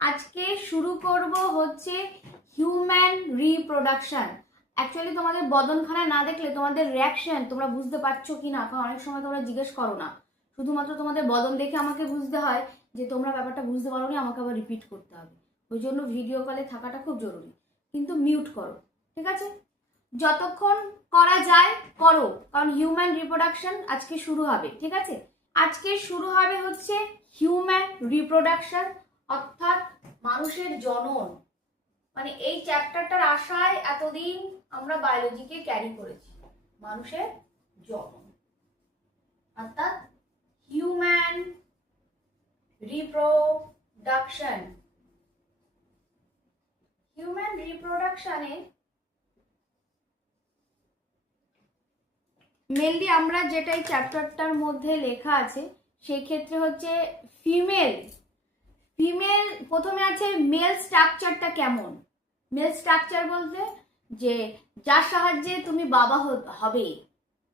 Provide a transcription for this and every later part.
আজকে শুরু করব হচ্ছে হিউম্যান রিপ্রোডাকশন। অ্যাকচুয়ালি তোমাদের বদনখানা না দেখলে তোমাদের রিয়াকশন তোমরা বুঝতে পারছো কি না, কারণ অনেক সময় তোমরা জিজ্ঞেস করো না, শুধুমাত্র তোমাদের বদন দেখে আমাকে বুঝতে হয় যে তোমরা ব্যাপারটা বুঝতে পারো নি, আমাকে আবার রিপিট করতে হবে। ওই জন্য ভিডিও কলে থাকাটা খুব জরুরি, কিন্তু মিউট করো, ঠিক আছে? যতক্ষণ করা যায় করো, কারণ হিউম্যান রিপ্রোডাকশন আজকে শুরু হবে, ঠিক আছে? আজকে শুরু হবে হচ্ছে হিউম্যান রিপ্রোডাকশন, অর্থাৎ মানুষের জনন। মানে এই চ্যাপ্টারটার আশায় এতদিন আমরা বায়োলজিকে ক্যারি করেছি, মানুষের জনন অর্থাৎ হিউম্যান রিপ্রোডাকশন। হিউম্যান রিপ্রোডাকশনে মেনলি আমরা যেটা এই চ্যাপ্টারটার মধ্যে লেখা আছে সেই ক্ষেত্রে হচ্ছে ফিমেল প্রথমে আছে মেল স্ট্রাকচারটা কেমন। মেল স্ট্রাকচার বলতে যে যার সাহায্যে তুমি বাবা হবে,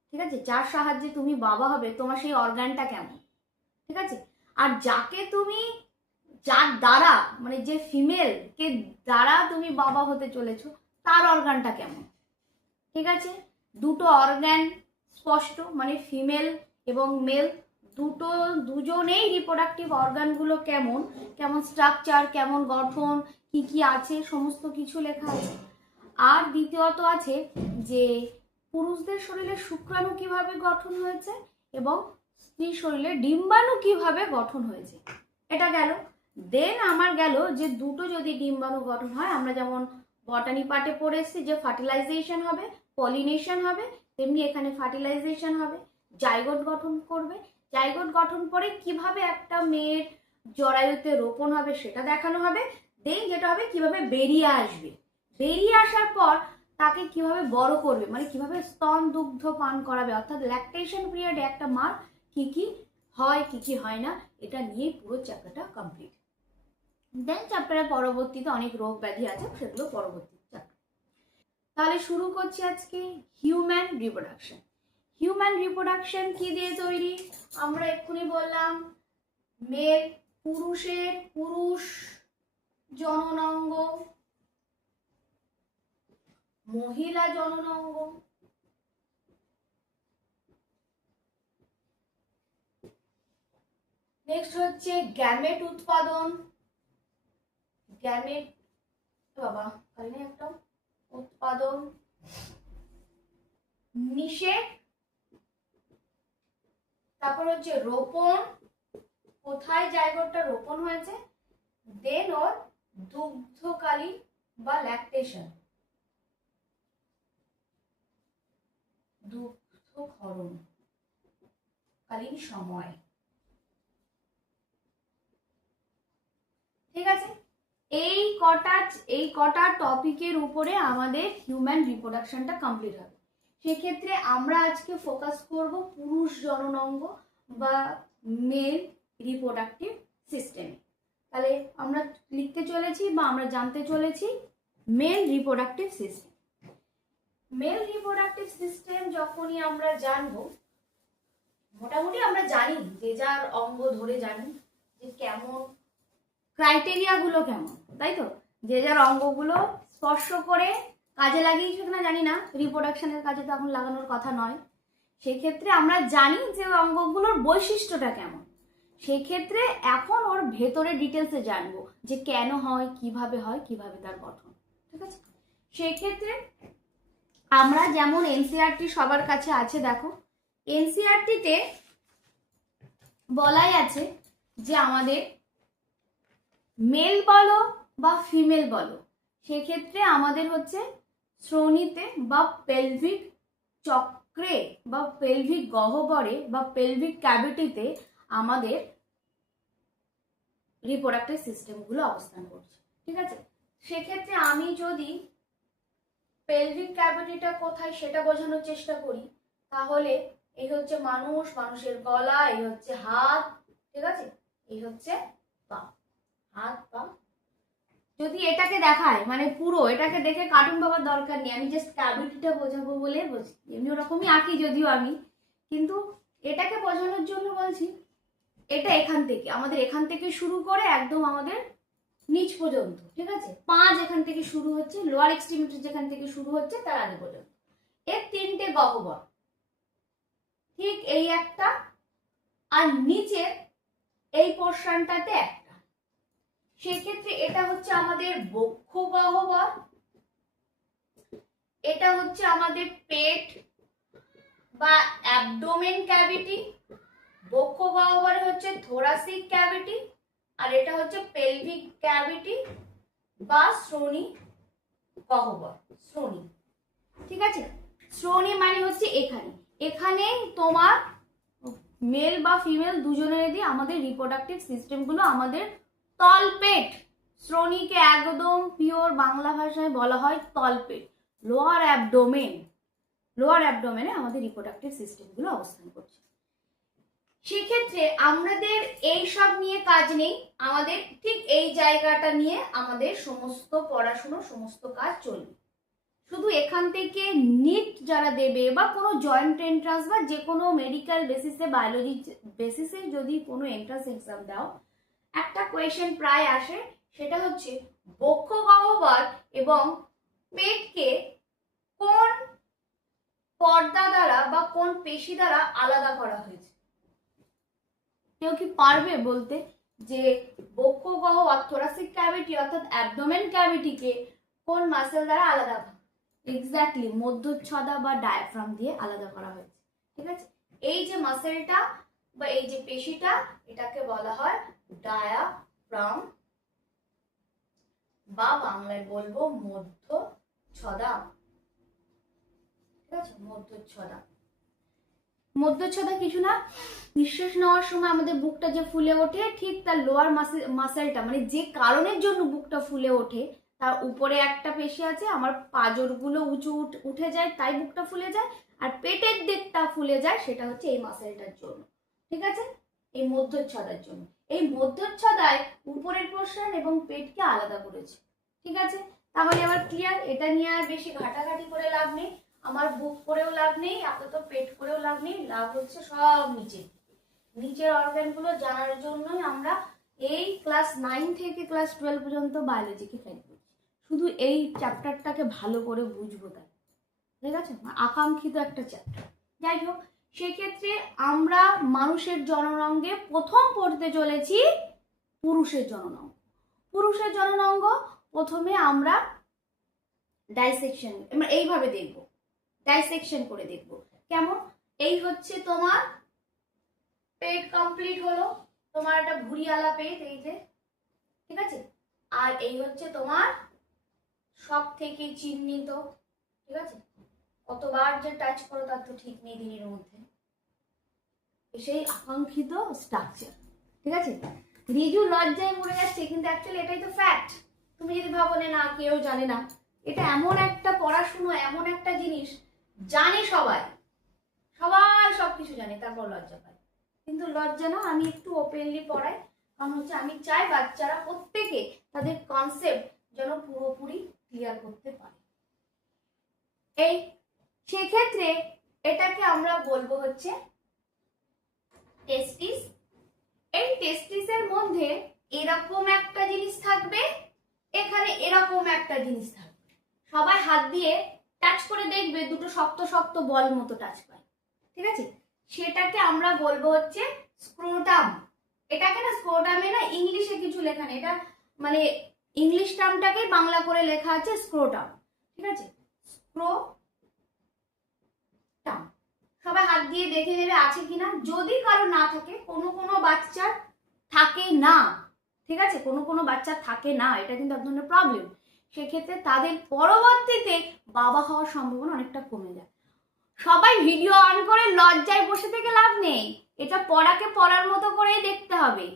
ঠিক আছে? যার সাহায্যে তুমি বাবা হবে তোমার সেই অর্গানটা কেমন, ঠিক আছে? আর যাকে তুমি যার দ্বারা মানে যে ফিমেল কে দ্বারা তুমি বাবা হতে চলেছো তার অর্গানটা কেমন, ঠিক আছে? দুটো অর্গান স্পষ্ট, মানে ফিমেল এবং মেল দুজনেই রিপ্রোডাক্টিভ অর্গানগুলো কেমন কেমন স্ট্রাকচার, কেমন গঠন, কি কি আছে সমস্ত কিছু লেখা আছে। আর দ্বিতীয়ত আছে যে পুরুষদের শরীরে শুক্রাণু কিভাবে গঠন হয়েছে এবং স্ত্রী শরীরে ডিম্বাণু কিভাবে গঠন হয়েছে, এটা গেল। দেন আমার গেল যে দুটো যদি ডিম্বাণু গঠন হয়, আমরা যেমন বটানি পার্টে পড়ে এসেছি যে ফার্টিলাইজেশন হবে, পলিনেশন হবে, তেমনি এখানে ফার্টিলাইজেশন হবে, জাইগোট গঠন করবে। জাইগোট গঠন করে কিভাবে একটা মেয়ের জরায়ুতে রোপণ হবে সেটা দেখানো হবে। দেন যেটা হবে কিভাবে বেরিয়ে আসবে, বেরিয়ে আসার পর তাকে কিভাবে বড় করবে, মানে কিভাবে স্তন দুগ্ধ পান করাবে, অর্থাৎ ল্যাকটেশন পিরিয়ডে একটা মার কি কি হয় কি কি হয় না, এটা নিয়ে পুরো চ্যাপ্টারটা কমপ্লিট। দেন চ্যাপ্টারের পরবর্তীতে অনেক রোগ ব্যাধি আছে, সেগুলো পরবর্তী চ্যাপ্টার। তাহলে শুরু করছি আজকে হিউম্যান রিপ্রোডাকশন। হিউম্যান রিপ্রোডাকশন কি দিয়ে তৈরি? আমরা এক্ষুনি বললাম মেল পুরুষ জননাঙ্গ, মহিলা জননাঙ্গ, নেক্সট হচ্ছে গ্যামেট উৎপাদন, গ্যামেট বাবা কালনে একটা উৎপাদন, নিষেক, তারপর হচ্ছে রোপণ, কোথায় জায়গাটা রোপণ হয়েছে, দেন ওর দুগ্ধকালীন বা ল্যাকটেশন, দুগ্ধক্ষরণ কালীন সময়, ঠিক আছে? এই কটা টপিকের উপরে আমাদের হিউম্যান রিপ্রোডাকশনটা কমপ্লিট হবে। সেক্ষেত্রে আমরা আজকে ফোকাস করব পুরুষ জননাঙ্গ বা মেল রিপ্রোডাক্টিভ সিস্টেম। তাহলে আমরা লিখতে চলেছি বা আমরা জানতে চলেছি mail reproductive system. Mail reproductive system যখনই আমরা জানবো, মোটামুটি আমরা জানি যে যার অঙ্গ ধরে জানি যে কেমন ক্রাইটেরিয়া গুলো কেমন, তাই তো? যে যার অঙ্গগুলো স্পর্শ করে কাজে লাগিয়েছে কিনা জানি না, রিপ্রোডাকশনের কাজে তো এখন লাগানোর কথা নয়। সেক্ষেত্রে আমরা জানি যে অঙ্গগুলোর বৈশিষ্ট্যটা কেমন। সেক্ষেত্রে এখন ওর ভেতরে ডিটেলসে জানবো যে কেন হয়, কিভাবে তার গঠন, ঠিক আছে? সেক্ষেত্রে আমরা যেমন এনসিইআরটি সবার কাছে আছে, দেখো এনসিইআরটিতে বলাই আছে যে আমাদের মেল বলো বা ফিমেল বলো, সেক্ষেত্রে আমাদের হচ্ছে শ্রোণীতে বা পেলভিক চক্রে বা পেলভিক গহ্বরে বা পেলভিক ক্যাভিটিতে আমাদের রিপ্রোডাক্টিভ সিস্টেমগুলো অবস্থান করছে, ঠিক আছে? সেক্ষেত্রে আমি যদি পেলভিক ক্যাভিটিটা কোথায় সেটা বোঝানোর চেষ্টা করি, তাহলে এই হচ্ছে মানুষের গলা, এই হচ্ছে হাত, ঠিক আছে? এই হচ্ছে পা, হাত পা। যদি এটাকে দেখায় মানে পুরো এটাকে দেখে কার্টুন বাবার দরকার নেই, আমি জাস্ট ক্যাভিটিটা বোঝাবো বলে বলছি, এমনি ওরকমই আঁকি যদিও আমি, কিন্তু এটাকে বোঝানোর জন্য বলছি। এটা এখান থেকে আমাদের এখান থেকে শুরু করে একদম আমাদের নিচ পর্যন্ত, ঠিক আছে? পা যেখান থেকে শুরু হচ্ছে, লোয়ার এক্সট্রিমিটি যেখান থেকে শুরু হচ্ছে তার আগে পর্যন্ত, এর 3টে গহ্বর, ঠিক এই একটা, আর নিচের এই পোর্শনটাতে একটা। সেক্ষেত্রে এটা হচ্ছে আমাদের বক্ষ গহ্বর, এটা হচ্ছে আমাদের পেট বা অ্যাবডোমেন ক্যাভিটি, বক্ষ গহ্বরে হচ্ছে থোরাসিক ক্যাভিটি, আর এটা হচ্ছে পেলভিক ক্যাভিটি বা শ্রোণী গহ্বর, শ্রোণী, ঠিক আছে? শ্রোণী মানে হচ্ছে এখানে, এখানে তোমার মেল বা ফিমেল দুজনেরই আমাদের রিপ্রোডাক্টিভ সিস্টেমগুলো, আমাদের তলপেট, শ্রোণীকে একদম পিওর বাংলা ভাষায় বলা হয় তলপেট, লোয়ার অ্যাবডোমেন, লোয়ার অ্যাবডোমেনে আমাদের রিপ্রোডাক্টিভ সিস্টেমগুলো অবস্থান করছে। সেক্ষেত্রে আমাদের এই সব নিয়ে কাজ নেই, আমাদের ঠিক এই জায়গাটা নিয়ে আমাদের সমস্ত পড়াশুনো, সমস্ত কাজ চলবে। শুধু এখান থেকে নিট যারা দেবে বা কোনো জয়েন্ট এন্ট্রান্স বা যে কোনো মেডিকেল বেসিসে, বায়োলজি বেসিসে যদি কোনো এন্ট্রান্স এক্সাম দাও, একটা কোয়েশ্চেন প্রায় আসে, সেটা হচ্ছে বক্ষ গহ্বর এবং পেটকে কোন পর্দা দ্বারা বা কোন পেশি দ্বারা আলাদা করা হয়েছে? কেউ কি পারবে বলতে যে বক্ষ গহ্বর, থোরাসিক ক্যাভিটি অর্থাৎ অ্যাবডোমেন ক্যাভিটিকে কোন মাসেল দ্বারা আলাদা? এক্স্যাক্টলি, মধ্যচ্ছদা বা ডায়াফ্রাম দিয়ে আলাদা করা হয়েছে, ঠিক আছে? এই যে মাসেলটা বা এই যে পেশিটা, এটাকে বলা হয় ডায়াফ্রাম বা বাংলায় বলবো মধ্যচ্ছদা, ঠিক আছে? মধ্যচ্ছদা, মধ্যচ্ছদা কিছু না, নিঃশ্বাস নেওয়ার সময় আমাদের বুকটা যে ফুলে ওঠে, ঠিক তার লোয়ার মাসেলটা, মানে যে কারণের জন্য বুকটা ফুলে ওঠে, তার উপরে একটা পেশি আছে, আমার পাঁজরগুলো উঁচু উঠে যায় তাই বুকটা ফুলে যায়, আর পেটের দিকটা ফুলে যায় সেটা হচ্ছে এই মাসেলটার জন্য, ঠিক আছে? এই মধ্যচ্ছদার জন্য। এই মধ্যচ্ছদায় উপরের পোর্শন এবং পেটকে আলাদা করেছে, ঠিক আছে? তাহলে আবার ক্লিয়ার, এটা নিয়ে আর বেশি ঘাটাঘাটি করে লাভ নেই, আমার বুক করেও লাভ নেই, আপাতত পেট করেও লাভ নেই, লাভ হচ্ছে সব নিচের অর্গানগুলো জানার জন্যই আমরা এই ক্লাস 9 থেকে ক্লাস 12 পর্যন্ত বায়োলজিকে ফেল করছি, শুধু এই চ্যাপ্টারটাকে ভালো করে বুঝবো তাই, ঠিক আছে? আকাঙ্ক্ষিত একটা চ্যাপ্টার। যাই হোক, সেক্ষেত্রে আমরা মানুষের জননাঙ্গে প্রথম পড়তে চলেছি পুরুষের জননাঙ্গ। পুরুষের জননাঙ্গ প্রথমে আমরা ডাইসেকশন, এইভাবে দেখবো, ডাইসেকশন করে দেখব। কেমন? এই হচ্ছে তোমার পেট কমপ্লিট হলো, তোমার একটা ভুঁড়িওয়ালা পেট, এই যে, ঠিক আছে? আর এই হচ্ছে তোমার সব থেকে চিহ্নিত, ঠিক আছে? কতবার যে টাচ করো তার তো ঠিক নেই দিনের মধ্যে, সেই আকাঙ্ক্ষিত স্ট্রাকচার, ঠিক আছে? রিজু লজ্জায় মরে যাচ্ছে, কিন্তু অ্যাকচুয়ালি এটাই তো ফ্যাক্ট। তুমি যদি ভাবো না কেউ জানে না, এটা এমন একটা পড়াশুনো, এমন একটা জিনিস জানে সবাই, সবাই সবকিছু জানে, তারপর লজ্জা পায়। কিন্তু লজ্জা না, আমি একটু ওপেনলি পড়াই, কারণ হচ্ছে আমি চাই বাচ্চারা প্রত্যেকে তাদের কনসেপ্ট যেন পুরোপুরি ক্লিয়ার করতে পারে। এই সেক্ষেত্রে এটাকে আমরা বলবো হচ্ছে টেস্টিস। এই টেস্টিসের মধ্যে এরকম একটা জিনিস থাকবে, এখানে এরকম একটা জিনিস থাকবে, সবাই হাত দিয়ে টাচ করে দেখবে দুটো শক্ত শক্ত বল মতো টাচ পায়, ঠিক আছে? সেটাকে আমরা বলবো হচ্ছে স্ক্রোটাম। এটাকে না স্ক্রোটামে না ইংলিশে কিছু লেখা নেই, এটা মানে ইংলিশ টার্মটাকে বাংলা করে লেখা আছে স্ক্রোটাম, ঠিক আছে? স্ক্রোটাম সবাই হাত দিয়ে দেখে নেবে আছে কিনা, যদি কারো না থাকে, কোনো বাচ্চার থাকে না, ঠিক আছে? কোনো বাচ্চার থাকে না, এটা কিন্তু এক ধরনের প্রবলেম, সেক্ষেত্রে তাদের পরবর্তীতে বাবা হওয়ার সম্ভাবনা অনেকটা কমে যায়। সবাই ভিডিও অন করে লজ্জায় বসে থেকে লাভ নেই, এটা পড়াকে পড়ার মতো করেই দেখতে হবে।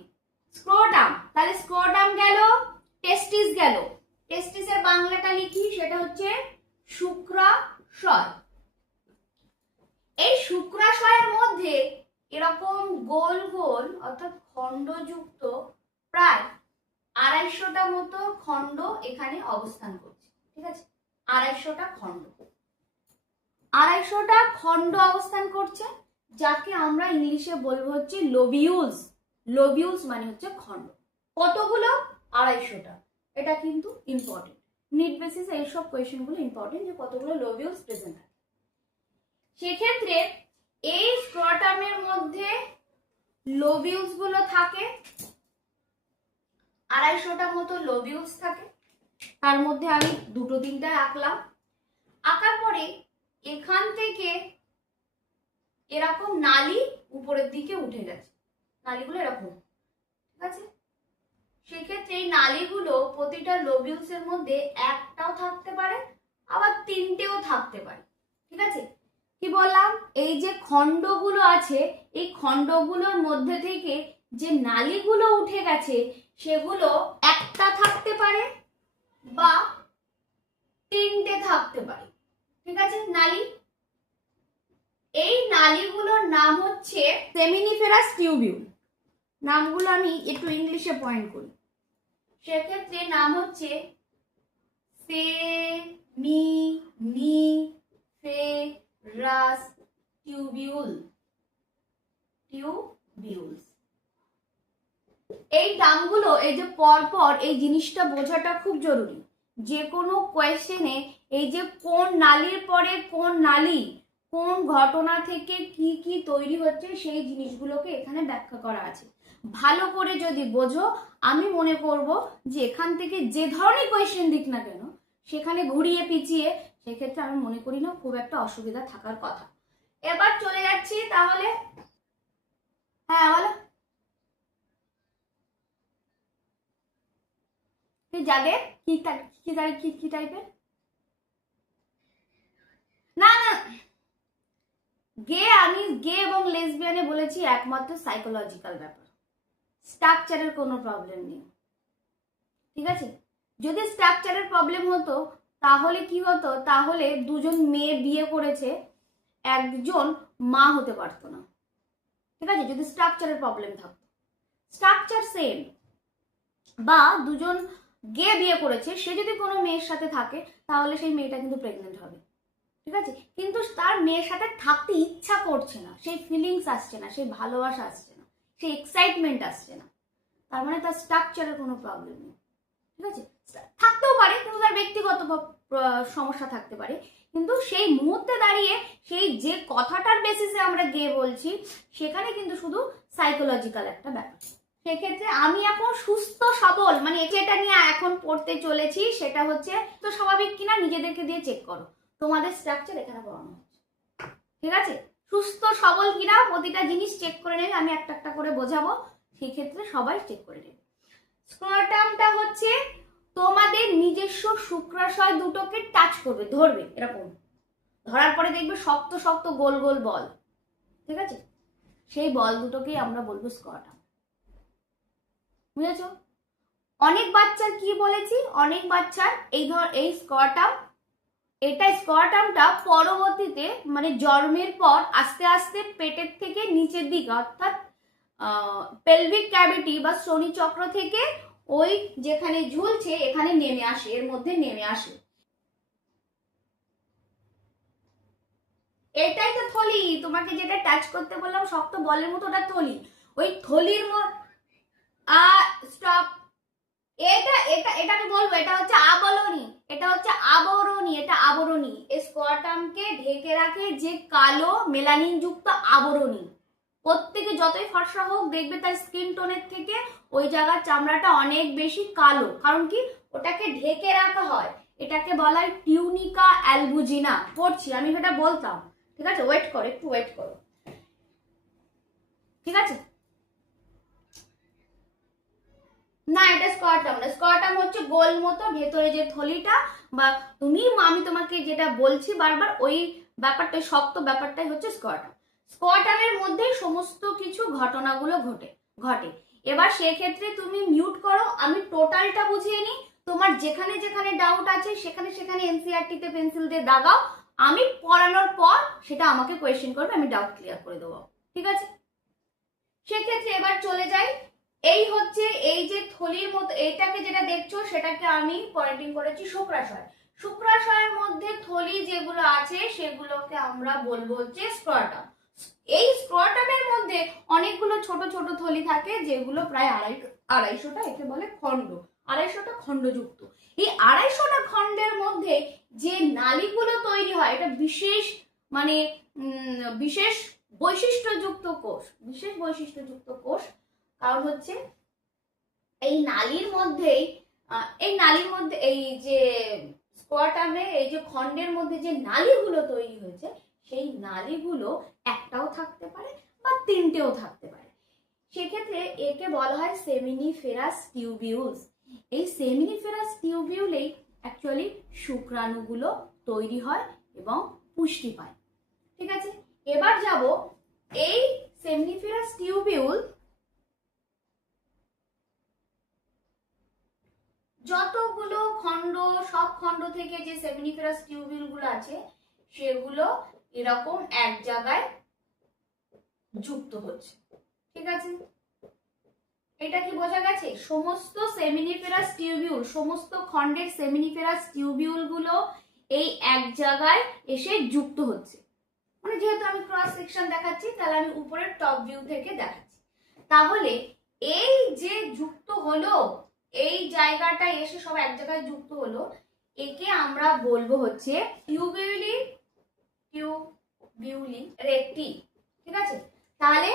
স্ক্রোটাম, তাহলে স্ক্রোটাম গেল, টেস্টিস গেল, টেস্টিসের বাংলাটা লিখি, সেটা হচ্ছে শুক্রাশয়। এই শুক্রাশয়ের মধ্যে এরকম গোল গোল অর্থাৎ খণ্ডযুক্ত প্রায় 250টা মতো খণ্ড এখানে অবস্থান করছে, ঠিক আছে? 250টা খণ্ড, 250টা খণ্ড অবস্থান করছে, যাকে আমরা ইংলিশে বলবো হচ্ছে লোবিউলস। লোবিউলস মানে হচ্ছে খণ্ড। কতগুলো? 250টা। এটা কিন্তু ইম্পর্টেন্ট, নিড বেসিস এইসব কোয়েশ্চেনগুলো ইম্পর্টেন্ট যে কতগুলো লোবিউলস প্রেজেন্ট থাকে। সেক্ষেত্রে এই স্ক্রটামের মধ্যে লোবিউলস গুলো থাকে 250টা মতো লোবিউলস থাকে। তার মধ্যে আমি 2-3টা আঁকলাম। আঁকার পরে এখান থেকে এরকম নালি উপরের দিকে উঠে গেছে, নালিগুলো এরকম, ঠিক আছে। সেক্ষেত্রে এই নালিগুলো প্রতিটা লোবিউলস এর মধ্যে একটাও থাকতে পারে, আবার 3টেও থাকতে পারে, ঠিক আছে। কি বললাম, এই যে খণ্ডগুলো আছে এই খণ্ডগুলোর মধ্যে থেকে যে নালিগুলো উঠে গেছে সেগুলো একটা থাকতে পারে বা 3টে থাকতে পারে, ঠিক আছে। নালি, এই নালিগুলোর নাম হচ্ছে সেমিনিফেরাস টিউবিউল। নামগুলো আমি একটু ইংলিশে পয়েন্ট করি। সেক্ষেত্রে নাম হচ্ছে সেমিনিফেরাস টিউবিউলস। এই নামগুলো, এই যে পরপর এই জিনিসটা বোঝাটা খুব জরুরি। যে কোনো কোয়েশ্চেনে এই যে কোন নালির পরে কোন নালি, কোন ঘটনা থেকে কি কি তৈরি হচ্ছে সেই জিনিসগুলোকে এখানে ব্যাখ্যা করা আছে। ভালো করে যদি বোঝো, আমি মনে করব যে এখান থেকে যে ধরনের কোয়েশ্চেন দিক না কেন সেখানে ঘুরিয়ে পিছিয়ে, সেক্ষেত্রে আমি মনে করি না খুব একটা অসুবিধা থাকার কথা। এবার চলে যাচ্ছি তাহলে। হ্যাঁ বলো, যাদের কি টাইপের, না না, আমি গে এবং লেসবিয়ানে বলেছি একমাত্র সাইকোলজিক্যাল ব্যাপার, স্ট্রাকচারের কোনো প্রবলেম নেই, ঠিক আছে। যদি স্ট্রাকচারের প্রবলেম হতো তাহলে কি হতো, তাহলে দুজন মেয়ে বিয়ে করেছে, একজন মা হতে পারতো না, ঠিক আছে, যদি স্ট্রাকচারের প্রবলেম থাকতো। স্ট্রাকচার সেম, বা দুজন গে বিয়ে করেছে, সে যদি কোনো মেয়ের সাথে থাকে তাহলে সেই মেয়েটা কিন্তু প্রেগনেন্ট হবে, ঠিক আছে। কিন্তু তার মেয়ের সাথে থাকতে ইচ্ছা করছে না, সেই ফিলিংস আসছে না, সেই ভালোবাসা আসছে না, সেই এক্সাইটমেন্ট আসছে না, তার মানে তার স্ট্রাকচারের কোনো প্রবলেম নেই, ঠিক আছে। থাকতেও পারে কিন্তু তার ব্যক্তিগত সমস্যা থাকতে পারে, কিন্তু সেই মুহূর্তে দাঁড়িয়ে সেই যে কথাটার বেসিসে আমরা গে বলছি সেখানে কিন্তু শুধু সাইকোলজিক্যাল একটা ব্যাপার। সেক্ষেত্রে আমি এখন সুস্থ সবল, মানে যেটা নিয়ে এখন পড়তে চলেছি সেটা হচ্ছে তো স্বাভাবিক কিনা নিজেদেরকে দিয়ে চেক করো, তোমাদের স্ট্রাকচার এখানে পড়ানো হচ্ছে, ঠিক আছে। সুস্থ সবল কিনা প্রতিটা জিনিস চেক করে নেবে, আমি একটা একটা করে বোঝাবো, সেক্ষেত্রে সবাই চেক করে নেবে। স্ক্রটামটা হচ্ছে তোমাদের নিজস্ব শুক্রাশয় দুটোকে টাচ করবে, ধরবে, এরকম ধরার পরে দেখবে শক্ত শক্ত গোল গোল বল, ঠিক আছে, সেই বল দুটোকেই আমরা বলবো স্ক্রটাম, বুঝেছো। অনেক বাচ্চার কি বলেছি, অনেক বাচ্চার এই স্ক্রটাম, এটা স্ক্রটামটা পরবর্তীতে মানে জন্মের পর আস্তে আস্তে পেটের থেকে নিচের দিকে অর্থাৎ পেলভিক ক্যাভিটি বা শ্রোণী চক্র থেকে ওই যেখানে ঝুলছে এখানে নেমে আসে, এর মধ্যে নেমে আসে। এটাই তো থলি, তোমাকে যেটা টাচ করতে বললাম শক্ত বলের মতো, ওটা থলি। ওই থলির স্টপ, এটা এটা এটা আমি বলবো এটা হচ্ছে আবরণী, এটা হচ্ছে আবরণী, এটা আবরণী। এই স্ক্রটামকে ঢেকে রাখে যে কালো মেলানিন যুক্ত আবরণী। প্রত্যেকে যতই ফর্সা হোক দেখবে তার স্কিন টোনের থেকে ওই জায়গার চামড়াটা অনেক বেশি কালো, কারণ কি ওটাকে ঢেকে রাখা হয়। এটাকে বলা হয় টিউনিকা অ্যালবুজিনা। পড়ছি আমি, সেটা বলতাম, ঠিক আছে, ওয়েট করো, একটু ওয়েট করো, ঠিক আছে। না, এটা স্ক্রটাম না, স্ক্রটাম হচ্ছে গোল মতো ভেতরে যে থলিটা, বা আমি তোমাকে যেটা বলছি বারবার ওই ব্যাপারটা, শক্ত ব্যাপারটাই হচ্ছে স্ক্রটাম। স্ক্রটামের মধ্যে সমস্ত কিছু ঘটনাগুলো ঘটে। এবার সেক্ষেত্রে তুমি মিউট করো, আমি টোটালটা বুঝিয়ে নিই, তোমার যেখানে যেখানে ডাউট আছে সেখানে সেখানে এনসিইআরটি তে পেন্সিল দিয়ে দাগাও, আমি পড়ানোর পর সেটা আমাকে কোয়েশ্চেন করবে, আমি ডাউট ক্লিয়ার করে দেবো, ঠিক আছে। সেক্ষেত্রে এবার চলে যাই, এই হচ্ছে এই যে থলির মতো এইটাকে যেটা দেখছো সেটাকে আমি পয়েন্টিং করেছি শুক্রাশয়। শুক্রাশয়ের মধ্যে থলি যেগুলো আছে সেগুলোকে আমরা বলবো হচ্ছে স্ক্রটাম। এই স্ক্রটামের মধ্যে অনেকগুলো ছোট ছোট থলি থাকে যেগুলো প্রায় 250টা, একে বলে খণ্ড। 250টা খণ্ডযুক্ত। এই 250টা খণ্ডের মধ্যে যে নালীগুলো তৈরি হয় এটা বিশেষ মানে বিশেষ বৈশিষ্ট্যযুক্ত কোষ, বিশেষ বৈশিষ্ট্যযুক্ত কোষ। কারণ হচ্ছে এই নালীর মধ্যে এই যে স্কোয়াটামে এই যে খণ্ডের মধ্যে যে নালীগুলো তৈরি হয়েছে সেই নালীগুলো একটাও থাকতে পারে বা তিনটেও থাকতে পারে। সেক্ষেত্রে একে বলা হয় সেমিনিফেরাস টিউবিউলস। এই সেমিনিফেরাস টিউবিউলেই অ্যাকচুয়ালি শুক্রাণুগুলো তৈরি হয় এবং পুষ্টি পায়। ঠিক আছে, এবার যাব এই সেমিনিফেরাস টিউবিউল যতগুলো খণ্ড, সব খণ্ড থেকে যে সেমিনিফেরাস টিউবিউল গুলো আছে সেগুলো এরকম এক জায়গায় যুক্ত হচ্ছে। ঠিক আছে, এটা কি বোঝা গেছে? সমস্ত সেমিনিফেরাস টিউবিউল, সমস্ত খণ্ডের সেমিনিফেরাস টিউবিউল গুলো এই এক জায়গায় এসে যুক্ত হচ্ছে। মানে যেহেতু আমি ক্রস সেকশন দেখাচ্ছি তাহলে আমি উপরের টপ ভিউ থেকে দেখাচ্ছি। তাহলে এই যে যুক্ত হলো, এই জায়গাটা এসে সব এক জায়গায় যুক্ত হলো, একে আমরা বলবো হচ্ছে টিউবিউলি রেক্টি। ঠিক আছে, তাহলে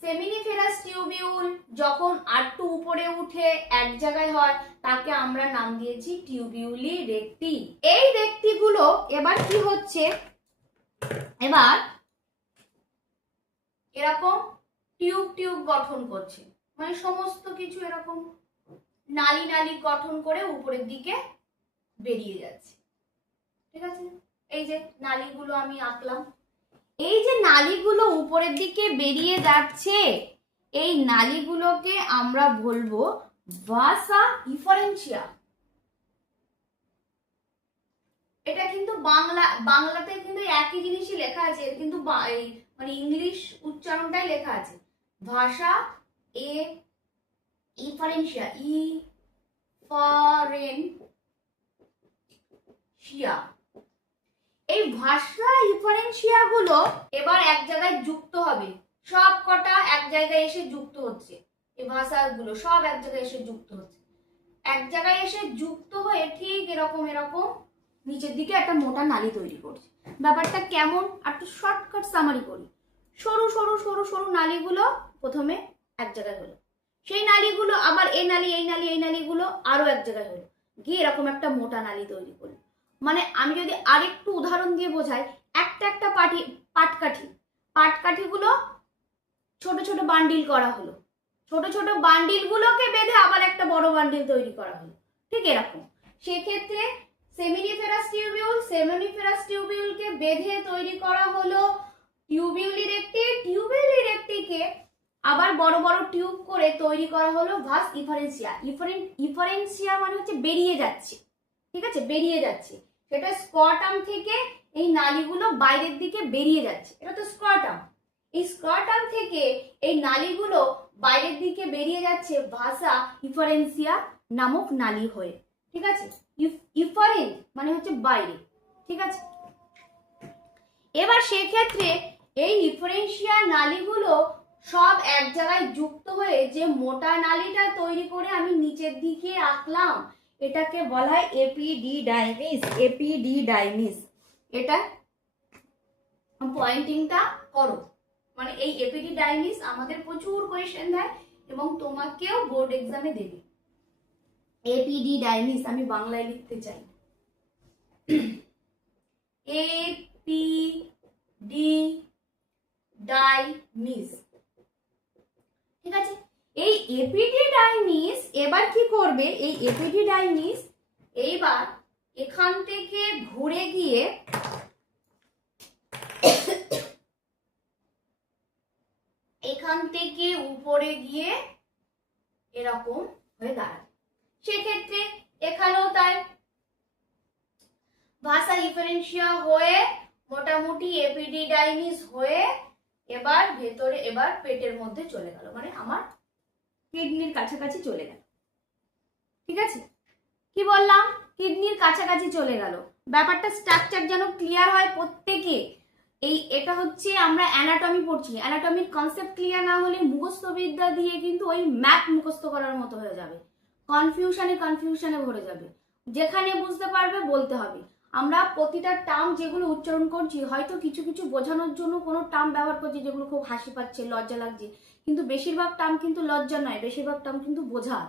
সেমিনিফেরাস টিউবিউল যখন আরেকটু উপরে উঠে এক জায়গায় হয় তাকে আমরা নাম দিয়েছি টিউবিউলি রেক্টি। এই রেক্টি গুলো এবার কি হচ্ছে, এবার এরকম টিউব গঠন করছে, মানে সমস্ত কিছু এরকম নালী গঠন করে উপরের দিকে বেরিয়ে যাচ্ছে। ঠিক আছে, এই যে নালীগুলো আমি আঁকলাম, এই যে নালীগুলো উপরের দিকে বেরিয়ে যাচ্ছে এই নালীগুলোকে আমরা বলবো ভাসা ইফারেন্সিয়া। এটা কিন্তু বাংলাতে কিন্তু একই জিনিসই লেখা আছে, কিন্তু মানে ইংলিশ উচ্চারণটাই লেখা আছে ভাষা ইফারেন্সিয়া, ইফারেন্সিয়া। এই ভাষা ইফারেন্সিয়া গুলো এবার এক জায়গায় যুক্ত হবে, সব কটা এক জায়গায় এসে যুক্ত হচ্ছে। এই ভাষাগুলো সব এক জায়গায় এসে যুক্ত হচ্ছে, এক জায়গায় এসে যুক্ত হয়ে ঠিক এরকম নিচের দিকে একটা মোটা নালী তৈরি করছে। ব্যাপারটা কেমন একটু শর্টকাট সামারি করি। সরু সরু সরু সরু নালীগুলো প্রথমে এক জায়গায় হলো, সেই নালীগুলো আবার এই নালীগুলো আরো এক জায়গায় হলো, গিয়ে এরকম একটা মোটা নালী তৈরি করলো। মানে আমি যদি আরেকটু উদাহরণ দিয়ে বোঝাই, একটা পাটকাঠিগুলো ছোট ছোট বান্ডিল করা হলো, ছোট ছোট বান্ডিল গুলোকে বেঁধে আবার একটা বড় বান্ডিল তৈরি করা হলো। ঠিক এরকম সেক্ষেত্রে সেমিনিফেরাস টিউবিউলকে বেঁধে তৈরি করা হলো টিউবিউলি রেক্টিকে আবার বড় বড় টিউব করে তৈরি করা হলো ভাস ইফারেন্সিয়া। ইফারেন্সিয়া মানে হচ্ছে বেরিয়ে যাচ্ছে। ঠিক আছে, বেরিয়ে যাচ্ছে, সেটা স্কোয়াটাম থেকে এই নালীগুলো বাইরের দিকে বেরিয়ে যাচ্ছে, এটা তো স্কোয়াটাম। এই স্কোয়াটাম থেকে এই নালীগুলো বাইরের দিকে বেরিয়ে যাচ্ছে ভাসা ইফারেন্সিয়া নামক নালী হয়ে। ঠিক আছে, ইফারেন্ট মানে হচ্ছে বাইরে। ঠিক আছে, এবার সেক্ষেত্রে এই ইফারেন্সিয়া নালীগুলো সব এক জায়গায় যুক্ত হয়ে যে মোটা নালীটা তৈরি করে আমি নিচের দিকে আঁকলাম এটাকে বলা হয় এপিডিডাইমিস। এটা পয়েন্টিংটা করো, মানে এই এপিডিডাইমিস আমাদের প্রচুর কোয়েশ্চেন দেয় এবং তোমাকেও বোর্ড এক্সামে দেবে। এপিডিডাইমিস আমি বাংলায় লিখতে চাই, এপিডিডাইমিস। ঠিক আছে, এই এপিডিডাইমিস এবার কি করবে, এই এপিডিডাইমিস এইবার এখান থেকে ঘুরে গিয়ে এখান থেকে উপরে গিয়ে এরকম হয়ে দাঁড়াবে। সেক্ষেত্রে এখানেও তাই ভাসা ইফারেন্সিয়া হয়ে মোটামুটি এপিডিডাইমিস হয়ে এবার ভেতরে এবার পেটের মধ্যে চলে গেল, মানে আমার কিডনির কাছাকাছি চলে গেল। ঠিক আছে, কি বললাম, কিডনির কাছাকাছি চলে গেল। ব্যাপারটা স্ট্রাকচার যেন ক্লিয়ার হয় প্রত্যেকে। এটা হচ্ছে আমরা অ্যানাটমি পড়ছি, অ্যানাটমির কনসেপ্ট ক্লিয়ার না হলে মুখস্থবিদ্যা দিয়ে কিন্তু ওই ম্যাপ মুখস্থ করার মতো হয়ে যাবে, কনফিউশনে ভরে যাবে। যেখানে বুঝতে পারবে বলতে হবে। আমরা প্রতিটা টার্ম যেগুলো উচ্চারণ করছি হয়তো কিছু কিছু বোঝানোর জন্য কোনো টার্ম ব্যবহার করছি যেগুলো খুব হাসি পাচ্ছে, লজ্জা লাগছে, কিন্তু বেশিরভাগ টার্ম কিন্তু লজ্জা নয়, বেশিরভাগ টার্ম কিন্তু বোঝার,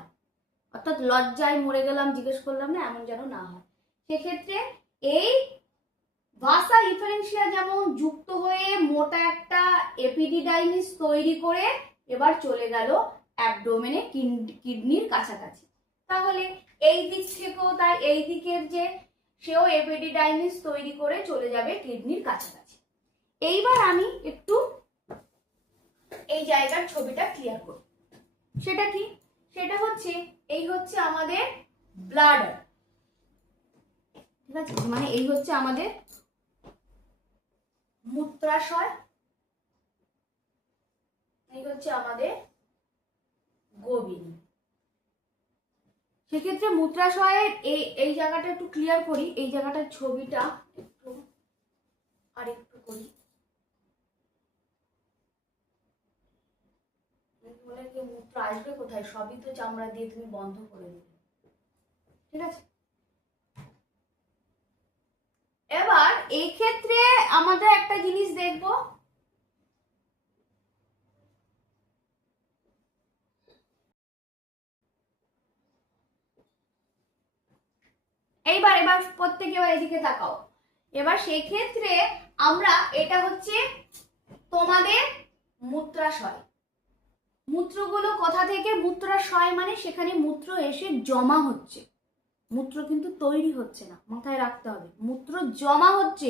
অর্থাৎ লজ্জায় মরে গেলাম জিজ্ঞেস করলাম না, এমন যেন না হয়। সেক্ষেত্রে এই ভাসা ইফারেন্সিয়া যেমন যুক্ত হয়ে মোটা একটা এপিডিডাইমিস তৈরি করে এবার চলে গেল অ্যাবডোমেনে, কিডনির কাছাকাছি। তাহলে এই দিক থেকেও তাই এই দিকের যে সেও এপিডিডাইমিস তৈরি করে চলে যাবে কিডনির কাছাকাছি। এইবার আমি একটু এই জায়গার ছবিটা ক্লিয়ার করি। সেটা কি? সেটা হচ্ছে এই হচ্ছে আমাদের ব্লাডার, ঠিক আছে, মানে এই হচ্ছে আমাদের মূত্রাশয়, এই হচ্ছে আমাদের গোবিনী। সেক্ষেত্রে মূত্রাশয়ের এই জায়গাটা একটু ক্লিয়ার করি, এই জায়গাটার ছবিটা একটু আর একটু করি, বলে কি মূত্র আসবে কোথায়, সবই তো চামড়া দিয়ে তুমি বন্ধ করে দিবে, ঠিক আছে। এবার এই ক্ষেত্রে আমাদের একটা জিনিস দেখবো, এবার প্রত্যেকে এদিকে তাকাও। এবার সেই ক্ষেত্রে আমরা এটা হচ্ছে তোমাদের মূত্রাশয়, মূত্রগুলো কোথা থেকে, মূত্রাশয় মানে সেখানে মূত্র এসে জমা হচ্ছে, মূত্র কিন্তু তৈরি হচ্ছে না, মাথায় রাখতে হবে, মূত্র জমা হচ্ছে,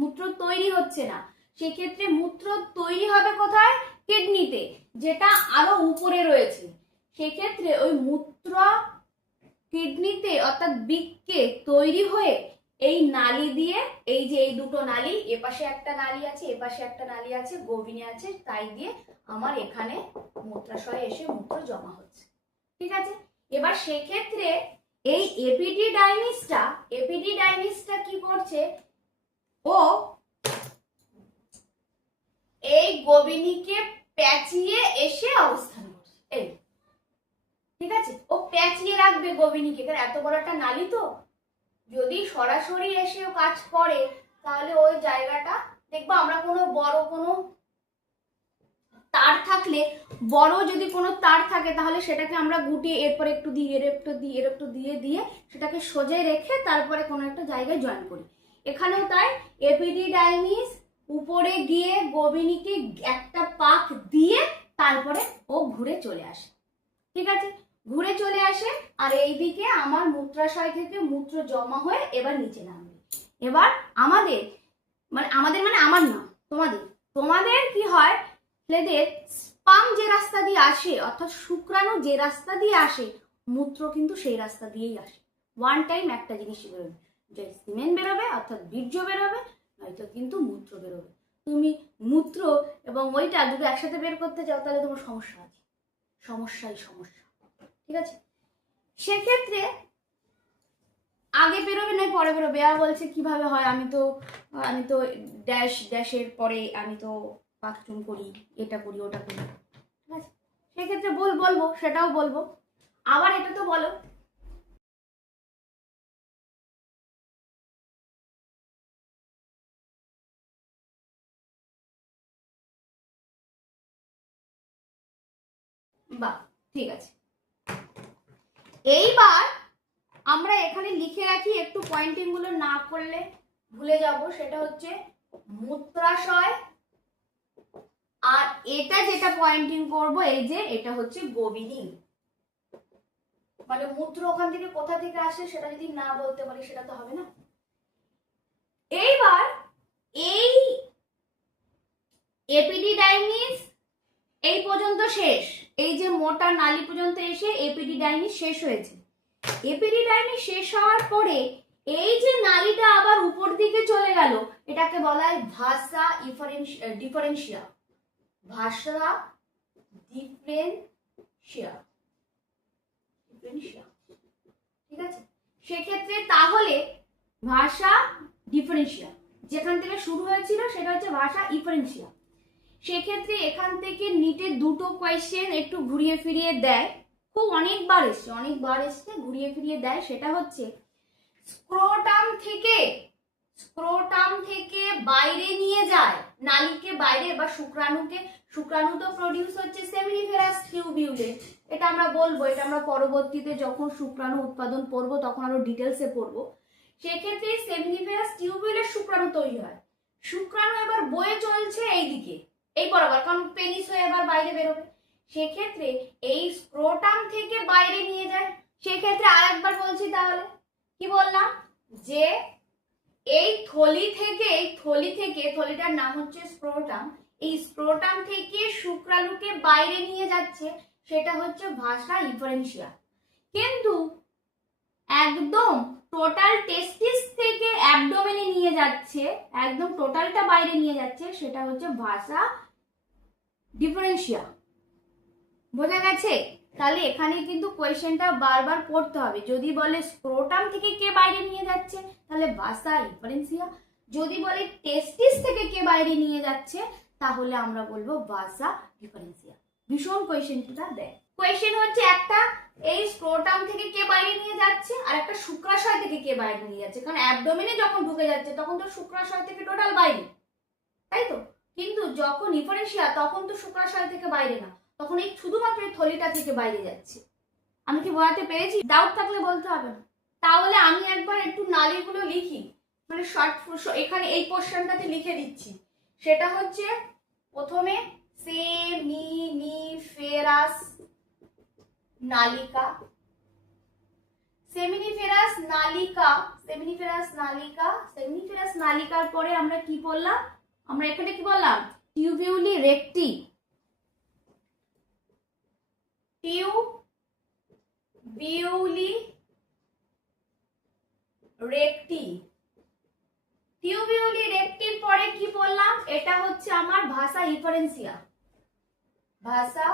মূত্র তৈরি হচ্ছে না। সেক্ষেত্রে মূত্র তৈরি হবে কোথায়? কিডনিতে, যেটা আরো উপরে রয়েছে। সেক্ষেত্রে ওই মূত্র কিডনিতে অর্থাৎ বৃক্কে তৈরি হয়ে এই নালী দিয়ে, এই যে এই দুটো নালী, এপাশে একটা নালী আছে এপাশে একটা নালী আছে, গোবিনী আছে, তাই দিয়ে আমার এখানে মূত্রাশয়ে এসে মূত্র জমা হচ্ছে, ঠিক আছে। এবার সেক্ষেত্রে এই এপিডিডাইমিসটা কি করছে, ও এই গোবিনীকে প্যাঁচিয়ে এসে অবস্থান করছে, এই, ঠিক আছে, ও প্যাঁচিয়ে রাখবে গোবিনীকে, কারণ এত বড় একটা নালী তো, যদি সরাসরি এসেও কাজ করে তাহলে ওই জায়গাটা দেখবো আমরা কোনো বড় কোনো তার থাকলে, বড় যদি কোনো তার থাকে তাহলে সেটাকে আমরা গুটিয়ে এরপর একটু দিয়ে এর একটু দিয়ে এর একটু দিয়ে দিয়ে সেটাকে সোজা রেখে তারপরে কোনো একটা জায়গায় জয়েন করি। এখানেও তাই, এপিডিডাইমিস উপরে গিয়ে গোবিনীকে একটা পাক দিয়ে তারপরে ও ঘুরে চলে আসে, ঠিক আছে, ঘুরে চলে আসে, আর এইদিকে আমার মূত্রাশয় থেকে মূত্র জমা হয়ে এবার নিচে নামবে। এবার আমাদের মানে আমার না, তোমাদের কি হয়, ছেলেদের স্পাম যে রাস্তা দিয়ে আসে, অর্থাৎ শুক্রাণু যে রাস্তা দিয়ে আসে, মূত্র কিন্তু সেই রাস্তা দিয়েই আসে। ওয়ান টাইম একটা জিনিস বেরোবে, যে সিমেন্ট বেরোবে অর্থাৎ বীর্য বেরোবে, নয়তো কিন্তু মূত্র বেরোবে। তুমি মূত্র এবং ওইটা দুটো একসাথে বের করতে চাও তাহলে তোমার সমস্যা আছে, সমস্যা, ঠিক আছে। সেক্ষেত্রে আগে বেরোবে না পরে বেরোবে, আর বলছে কিভাবে হয়, আমি তো ড্যাশের পরে আমি তো বাথরুম করি, এটা করি ওটা করি, ঠিক আছে। সেক্ষেত্রে বলবো, সেটাও বলবো, আবার এটা তো বলো। বাহ, ঠিক আছে। এইবার আমরা এখানে লিখে রাখি, একটু পয়েন্টিং গুলো না করলে ভুলে যাব, সেটা হচ্ছে মূত্রাশয়, আর এটা যেটা পয়েন্টিং করব এই যে এটা হচ্ছে গোবিনী, মানে মূত্র ওখান থেকে কোথা থেকে আসে সেটা যদি না বলতে পারি সেটা তো হবে না। এইবার এই এপিডিডাইমিস এই পর্যন্ত শেষ, এই যে মোটা নালী পর্যন্ত এসে এপিডিডাইমিস শেষ হয়েছে। এপিডিডাইমিস শেষ হওয়ার পরে এই যে নালীটা আবার উপর দিকে চলে গেল, এটাকে বলা হয় ভাসা ডিফারেন্সিয়া, ভাষা ডিফারেন্সিয়া, ঠিক আছে। সেক্ষেত্রে তাহলে ভাষা ডিফারেন্সিয়া, যেখান থেকে শুরু হয়েছিল সেটা হচ্ছে ভাষা ইফারেন্সিয়া। সেক্ষেত্রে এখান থেকে নিটে দুটো কোয়েশ্চেন একটু ঘুরিয়ে ফিরিয়ে দেয়, খুব অনেকবার এসছে ঘুরিয়ে ফিরিয়ে দেয়। সেটা হচ্ছে স্ক্রোটাম থেকে বাইরে নিয়ে যায় নালীকে বাইরে, বা শুক্রাণু তো প্রডিউস হচ্ছে সেমিনিফেরাস টিউবিউলে, এটা আমরা বলবো, এটা আমরা পরবর্তীতে যখন শুক্রাণু উৎপাদন পড়বো তখন আরো ডিটেলসে পড়বো। সেক্ষেত্রে সেমিনিফেরাস টিউবিউলের শুক্রাণু তৈরি হয়, শুক্রাণু এবার বয়ে চলছে এইদিকে, এই বরাবর, কারণ পেনিস হয়ে এবার বাইরে বেরোবে। সেক্ষেত্রে এই স্ক্রোটাম থেকে বাইরে নিয়ে যায়। সেক্ষেত্রে আরেকবার বলছি, তাহলে কি বললাম, যে এই থলিটার নাম হচ্ছে স্ক্রোটাম, এই স্ক্রোটাম থেকে শুক্রাণুকে বাইরে নিয়ে যাচ্ছে, সেটা হচ্ছে ভাষা ইফারেন্সিয়া। কিন্তু একদম টোটাল টেস্টিস থেকে অ্যাবডোমেনে নিয়ে যাচ্ছে, একদম টোটালটা বাইরে নিয়ে যাচ্ছে, সেটা হচ্ছে ভাষা ডিফারেন্সিয়া। বোঝা গেছে? তাহলে এখানে কিন্তু কোয়েশ্চেনটা বারবার পড়তে হবে। যদি বলে স্ক্রোটাম থেকে কে বাইরে নিয়ে যাচ্ছে, তাহলে ভাষা ইফারেন্সিয়া। যদি বলে টেস্টিস থেকে কে বাইরে নিয়ে যাচ্ছে, তাহলে আমরা বলবো ভাষা ডিফারেন্সিয়া। ভীষণ কোয়েশ্চেনটা দেয়। কোয়েশ্চেন হচ্ছে একটা, এই স্ক্রোটাম থেকে কে বাইরে নিয়ে যাচ্ছে, আর একটা শুক্রাশয় থেকে কে বাইরে নিয়ে যাচ্ছে। কারণ অ্যাবডোমেনে যখন ঢুকে যাচ্ছে তখন তো শুক্রাশয় থেকে টোটাল বাইরে, তাই তো? কিন্তু যখন ইফারেন্সিয়া তখন তো শুক্রাশয় থেকে বাইরে না, তখন এই শুধুমাত্র থলিটা থেকে বাইরে যাচ্ছে। আমি কি বোঝাতে পেরেছি? ডাউট থাকলে বলতে হবে না। তাহলে আমি একবার একটু নালীগুলো লিখি, মানে এখানে এই পোর্শনটাতে লিখে দিচ্ছি। সেটা হচ্ছে প্রথমে সেমিনিফেরাস নালিকা, সেমিনিফেরাস নালিকার পরে আমরা কি বললাম, আমরা এখানে কি বললাম, টিউবিউলি রেক্টি, টিউবিউলি রেক্টির পরে কি বললাম, এটা হচ্ছে আমার ভাষা ইফারেন্সিয়া। ভাষা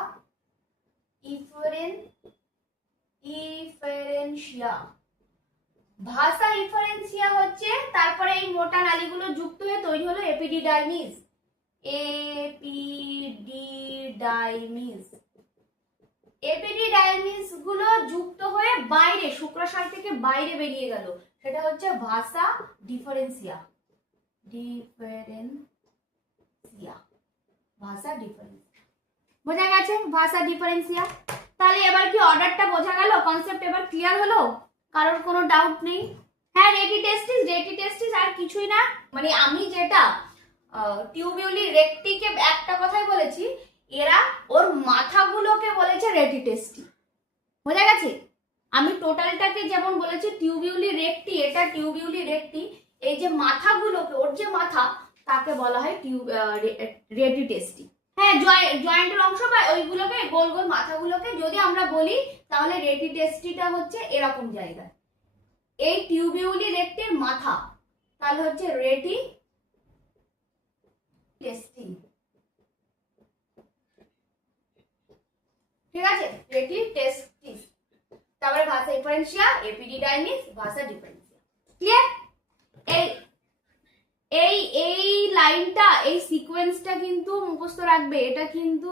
ইফারেন্সিয়া হচ্ছে, তারপরে এই মোটা নালীগুলো যুক্ত হয়ে তৈরি হলো এপিডিডাইমিস। এপিডিডাইমিস গুলো যুক্ত হয়ে বাইরে শুক্রাশয় থেকে বাইরে বেরিয়ে গেল, সেটা হচ্ছে ভাষা ডিফারেন্সিয়া। বোঝা গেছে? ভাষা ডিফারেন্সিয়া। তাহলে এবার কি অর্ডারটা বোঝা গেল, কনসেপ্ট এবার ক্লিয়ার হলো, কারোর কোনো ডাউট নেই? হ্যাঁ, রেটি টেস্টিস আর কিছুই না। মানে আমি যেটা টিউবিউলি রেক্টিকে একটা কথাই বলেছি, এরা ওর মাথাগুলোকে বলেছে রেটি টেস্টি। বোঝা গেছে? আমি টোটালটাকে যেমন বলেছি টিউবিউলি রেক্টি, এটা টিউবিউলি রেক্টি, এই যে মাথাগুলোকে, ওর যে মাথা, তাকে বলা হয় রেটি টেস্টি। হ্যাঁ, জয়েন্টের অংশ বা ওইগুলোকে, গোল গোল মাথাগুলোকে যদি আমরা বলি, তাহলে রেটি টেস্টিটা হচ্ছে এরকম জায়গায়, এই টিউবিউলি রেক্টির মাথা, তাহলে হচ্ছে রেটি টেস্টি। ঠিক আছে? রেটি টেস্টিস, তারপরে ভাষা ইফারেন্সিয়া, এপিডিডাইমিস, ভাষা ডিফারেন্সিয়া। ক্লিয়ার? এই লাইনটা, এই সিকোয়েন্সটা কিন্তু মুখস্থ রাখবে। এটা কিন্তু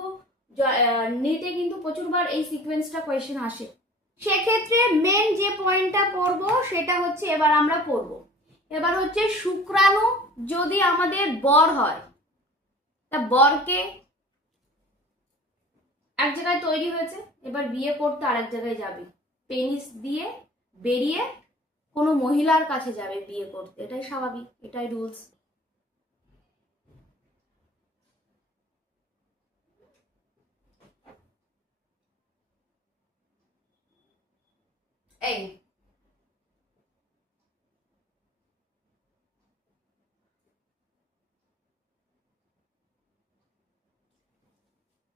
নেটে কিন্তু প্রচুরবার এই সিকোয়েন্সটা কোয়েশ্চেন আসে। সেক্ষেত্রে মেন যে পয়েন্টটা পড়বো সেটা হচ্ছে, এবার আমরা পড়বো, এবার হচ্ছে শুক্রাণু যদি আমাদের বর হয়, তা বরকে এক জায়গায় তৈরি হয়েছে, এবার বিয়ে করতে আরেক জায়গায় যাবে, পেনিস দিয়ে বেরিয়ে কোনো মহিলার কাছে যাবে বিয়ে করতে, এটাই স্বাভাবিক, এটাই রুলস। এই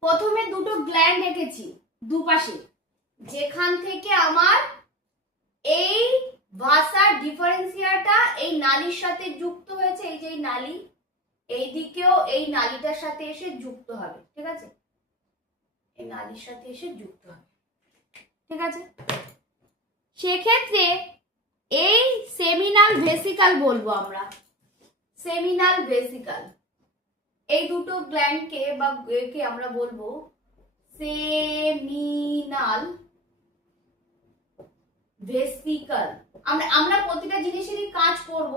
প্রথমে দুটো গ্ল্যান্ড রেখেছি দুপাশে, যেখান থেকে আমার এই ভাষা ডিফারেন্সিয়াটা এই নালীর সাথে যুক্ত হয়েছে, এই যে নালী, এই দিকেও এই নালীটার সাথে এসে যুক্ত হবে। ঠিক আছে? এই নালীর সাথে এসে যুক্ত হবে। ঠিক আছে? সেক্ষেত্রে এই সেমিনাল ভেসিকল বলবো আমরা, সেমিনাল ভেসিকল, এই দুটো গ্ল্যান্ডকে বা একে আমরা বলবো সেমিনাল ভেসিকল। আমরা প্রতিটা জিনিসেরই কাজ করব,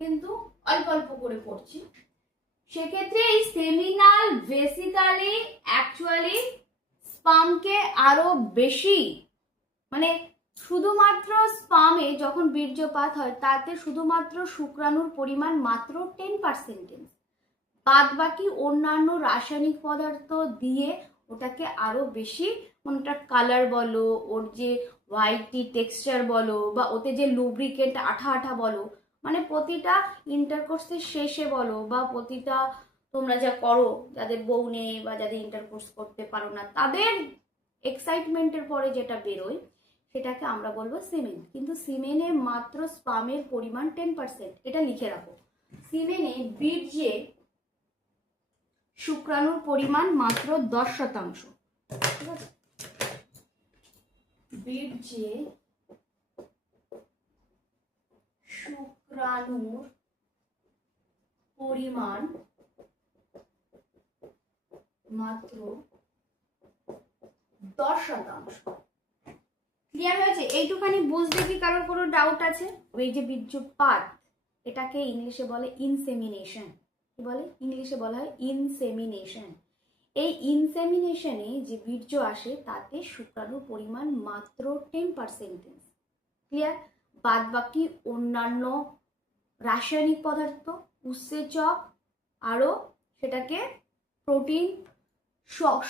কিন্তু অল্প অল্প করে করছি। সেক্ষেত্রে এই সেমিনাল ভেসিকালে অ্যাকচুয়ালি স্পামকে আরো বেশি, মানে শুধুমাত্র স্পামে যখন বীর্যপাত হয় তাতে শুধুমাত্র শুক্রাণুর পরিমাণ মাত্র 10%, বাদ বাকি অন্যান্য রাসায়নিক পদার্থ দিয়ে ওটাকে আরো বেশি, মানে ওটার কালার বলো, ওর যে হোয়াইটি টেক্সচার বলো, বা ওতে যে লুব্রিকেন্ট আঠা আঠা বলো, মানে প্রতিটা ইন্টারকোর্সের শেষে বলো, বা প্রতিটা তোমরা যা করো, যাদের বউ নেই বা যাদের ইন্টারকোর্স করতে পারো না, তাদের এক্সাইটমেন্টের পরে যেটা বেরোয় সেটাকে আমরা বলবো সিমেন। কিন্তু সিমেনে মাত্র স্পামের পরিমাণ 10%, এটা লিখে রাখো। সিমেনে বীর্যে শুক্রাণুর পরিমাণ মাত্র 10%, ঠিক আছে? বীর্যে শুক্রাণুর পরিমাণ মাত্র 10%। ক্লিয়ার হয়েছে? এইটুখানি বুঝতে কি কারোর কোনো ডাউট আছে? ওই যে বীর্যপাত, এটাকে ইংলিশে বলে ইনসেমিনেশন। কি বলে? ইংলিশে বলা হয় ইনসেমিনেশন। এই ইনসেমিনেশনে যে বীর্য আসে তাতে শুক্রাণুর পরিমাণ মাত্র 10%। ক্লিয়ার? বাদ বাকি অন্যান্য রাসায়নিক পদার্থ, উৎসেচক, আরও সেটাকে প্রোটিন,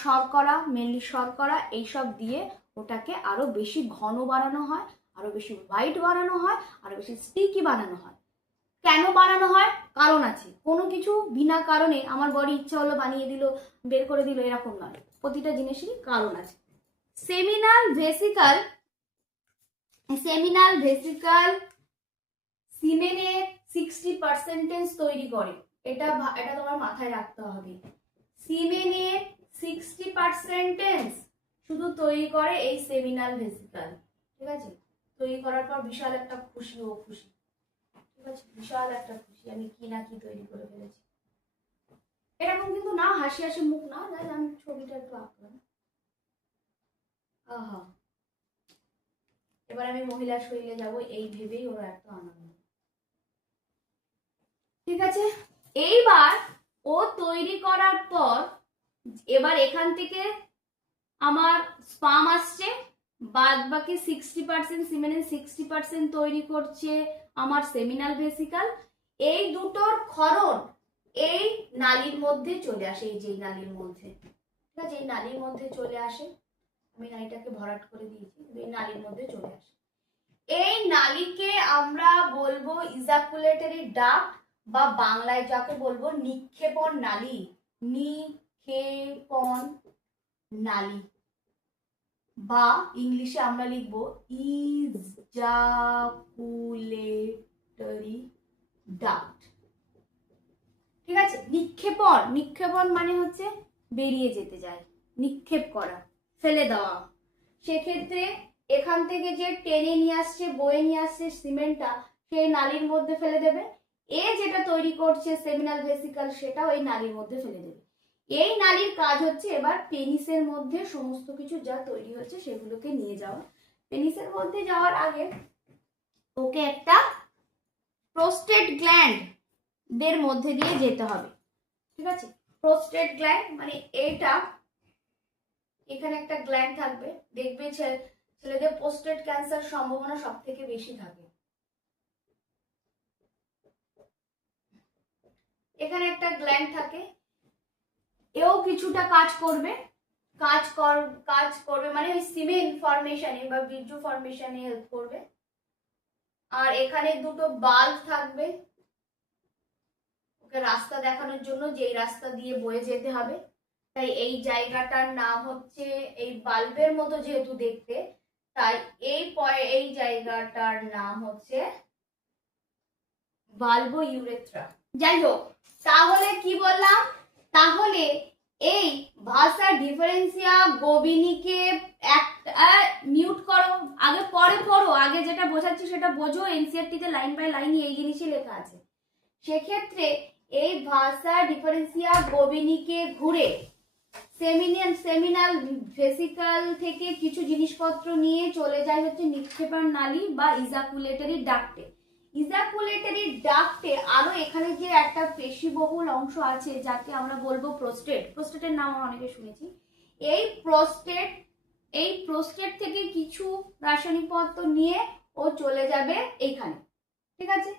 শর্করা, মেনলি শর্করা, এইসব দিয়ে ওটাকে আরো বেশি ঘন বানানো হয়, আরো বেশি হোয়াইট বানানো হয়, আরো বেশি স্টিকি বানানো হয়। কেন বানানো হয়? কারণ আছে। কোনো কিছু বিনা কারণে আমার বডি ইচ্ছা হলো বানিয়ে দিল, বের করে দিল, এরকম নয়। প্রতিটা জিনিসেরই কারণ আছে। সেমিনাল ভেসিকল সিমেনের 60% তৈরি করে। এটা তোমার মাথায় রাখতে হবে। সিমেনের 60% শুধু তৈরি করে এই সেমিনাল ভেসিকল, ঠিক আছে? তৈরি করার পর বিশাল একটা খুশি, ও খুশি, ঠিক আছে? বিশাল একটা খুশি, আমি কি না কি তৈরি করে ফেলেছি। এরকম কিন্তু না হাসি হাসি মুখ না, আমি ছবিটা একটু আঁকলাম। আহা, এবার আমি মহিলা শরীরে যাব, এই ভেবেই ওরা এত আনন্দ। ঠিক আছে, এইবার ও তৈরি করার পর এবার এখান থেকে আমার স্পাম আসছে, বাদ বাকি 60%, সিমেনের 60% তৈরি করছে আমার সেমিনাল ভেসিকল। এই দুটোর ক্ষরণ এই নালীর মধ্যে চলে আসে, এই যে নালীর মধ্যে, ঠিক আছে? এই নালীর মধ্যে চলে আসে। আমি নালীটাকে ভরাট করে দিয়েছি, এই নালীর মধ্যে চলে আসে। এই নালীকে আমরা বলবো ইজাকুলেটরি ডাক্ট, বা বাংলায় যাকে বলবো নিক্ষেপণ নালী। নিক্ষেপণ নালী, বা ইংলিশে আমরা লিখবো ইজাকুলেটরি ডাক্ট, ঠিক আছে? নিক্ষেপণ মানে হচ্ছে বেরিয়ে যেতে যায়, নিক্ষেপ করা, ফেলে দেওয়া। সেক্ষেত্রে এখান থেকে যে টেনে নিয়ে আসছে, বয়ে নিয়ে আসছে সিমেন্টটা, সেই নালীর মধ্যে ফেলে দেবে। যেটা তৈরি করছে সেমিনাল ভেসিকল, সেটাও এই নালীর মধ্যে ফেলে দেবে। এই নালীর কাজ হচ্ছে এবার পেনিসের মধ্যে সমস্ত কিছু যা তৈরি হচ্ছে সেগুলোকে নিয়ে যাওয়া। পেনিসের মধ্যে যাওয়ার আগে ওকে একটা প্রোস্টেট গ্ল্যান্ড দের মধ্যে দিয়ে যেতে হবে, ঠিক আছে? প্রোস্টেট গ্ল্যান্ড মানে এইটা, এখানে একটা গ্ল্যান্ড থাকবে। দেখবে ছেলেদের প্রোস্টেট ক্যান্সার সম্ভাবনা সব থেকে বেশি থাকে। এখানে একটা গ্ল্যান্ড থাকে, এও কিছুটা কাজ করবে। মানে ওই সিমেন ফর্মেশনে বা বীর্য ফর্মেশনে হেল্প করবে। আর এখানে দুটো বাল্ব থাকবে ওকে রাস্তা দেখানোর জন্য, যে রাস্তা দিয়ে বয়ে যেতে হবে। তাই এই জায়গাটার নাম হচ্ছে, এই বাল্বের মতো যেহেতু দেখতে, তাই এই জায়গাটার নাম হচ্ছে বাল্বো ইউরেথ্রা। যাই হোক, তাহলে কি বললাম? তাহলে এই ভাষা ডিফারেন্সিয়া গোবিনিকে মিউট করো, আগে পরে পড়ো, আগে যেটা বোঝাচ্ছি সেটা বোঝো। এনসিআরটিতে লাইন বাই লাইন এই জিনিসই লেখা আছে, সেক্ষেত্রে এই ভাষা ডিফারেন্সিয়া গোবিনিকে ঘুরে সেমিনাল ভেসিকল থেকে কিছু জিনিসপত্র নিয়ে চলে যায় হচ্ছে নিক্ষেপণ নালী বা ইজাকুলেটরি ডাক্টে। ইজাকুলেটরি ডাক্টে আরো এখানে যে একটা পেশিবহুল অংশ আছে যাকে আমরা বলবো প্রোস্টেট। প্রোস্টেটের নাম আমরা অনেকে শুনেছি। এই প্রোস্টেট থেকে কিছু রাসায়নিক পদার্থ নিয়ে ও চলে যাবে এইখানে, ঠিক আছে?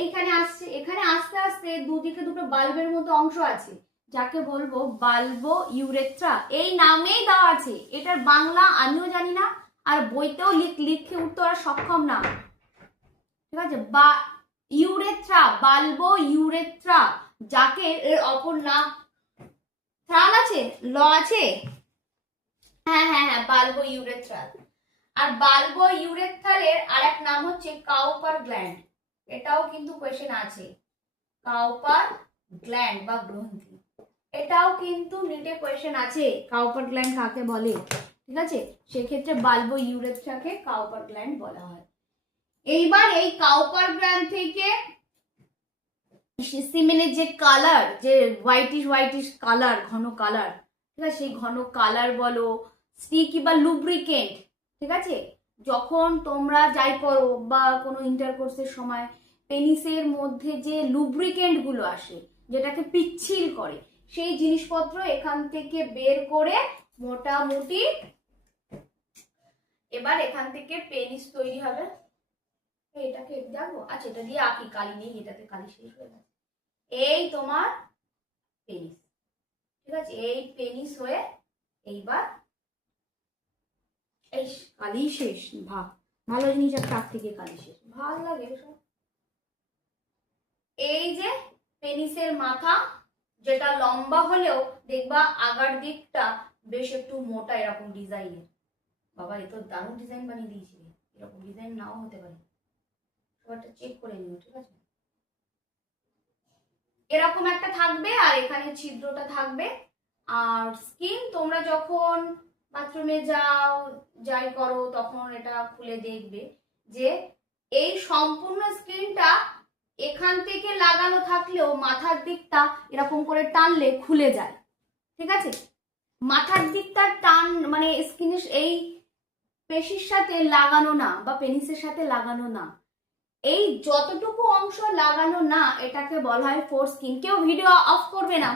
এইখানে আসছে, এখানে আস্তে আস্তে দুদিকে দুটো বাল্বের মতো অংশ আছে যাকে বলবো বাল্বো ইউরেথ্রা। এই নামেই দেওয়া আছে, এটার বাংলা আমিও জানি না, আর বইতেও লিখে উঠতে ওরা সক্ষম না, ঠিক আছে? বা ইউরেথ্রা, বাল্বো ইউরেথ্রা, যাকে এর অপর নাম থ্রাল আছে, ল আছে, হ্যাঁ হ্যাঁ হ্যাঁ, বাল্বো ইউরেথ্রা। আর বাল্বো ইউরেথ্রালের আরেক নাম হচ্ছে কাউপার গ্ল্যান্ড। এটাও কিন্তু কোয়েশ্চেন আছে, কাউপার গ্ল্যান্ড বা গ্রন্থি, এটাও কিন্তু নিটে কোয়েশ্চেন আছে, কাউপার গ্ল্যান্ড কাকে বলে, ঠিক আছে? সেক্ষেত্রে বাল্বো ইউরেথ্রাকে কাউপার গ্ল্যান্ড বলা হয়। এইবার এই কাউপার গ্ল্যান্ড থেকে সিমেনের যে কালার, যে হোয়াইটিশ কালার, ঘন কালার, ঠিক আছে? সেই ঘন কালার বলো, স্টিকি বা লুব্রিকেন্ট, ঠিক আছে? যখন তোমরা যাই করো বা কোনো ইন্টারকোর্সের সময় পেনিসের মধ্যে যে লুব্রিকেন্ট গুলো আসে যেটাকে পিচ্ছিল করে, সেই জিনিসপত্র এখান থেকে বের করে মোটামুটি এবার এখান থেকে পেনিস তৈরি হবে। এটাকে দেখো, আচ্ছা এটা দিয়ে আঁকি, কালি নেই, এটাতে কালি শেষ হয়ে গেছে। এই তোমার পেনিস, ঠিক আছে? এই পেনিস হয়ে এইবার এই কালি শেষ, ভালো জিনিস একটা থেকে কালি শেষ, ভালো লাগে সব। এই যে পেনিসের মাথা, যেটা লম্বা হলেও দেখবা আগার দিকটা বেশ একটু মোটা, এরকম ডিজাইনের। বাবা এ তো দারুণ ডিজাইন বানিয়ে দিয়েছিল, এরকম ডিজাইন নাও হতে পারে, সবারটা চেক করে নিও, ঠিক আছে? এরকম একটা থাকবে আর এখানে ছিদ্রটা থাকবে। আর স্কিন তোমরা যখন বাথরুমে যাই করো তখন এটা খুলে দেখবে যে এই সম্পূর্ণ স্কিনটা এখান থেকে লাগানো থাকলেও মাথার দিকটা এরকম করে টানলে খুলে যায়, ঠিক আছে? মাথার দিকটা টান মানে স্কিনের এই পেশির সাথে লাগানো না বা পেনিসের সাথে লাগানো না, এই যতটুকু অংশ লাগানো না এটাকে বলা হয় ফোর স্কিন। কেউ ভিডিও অফ করবে না,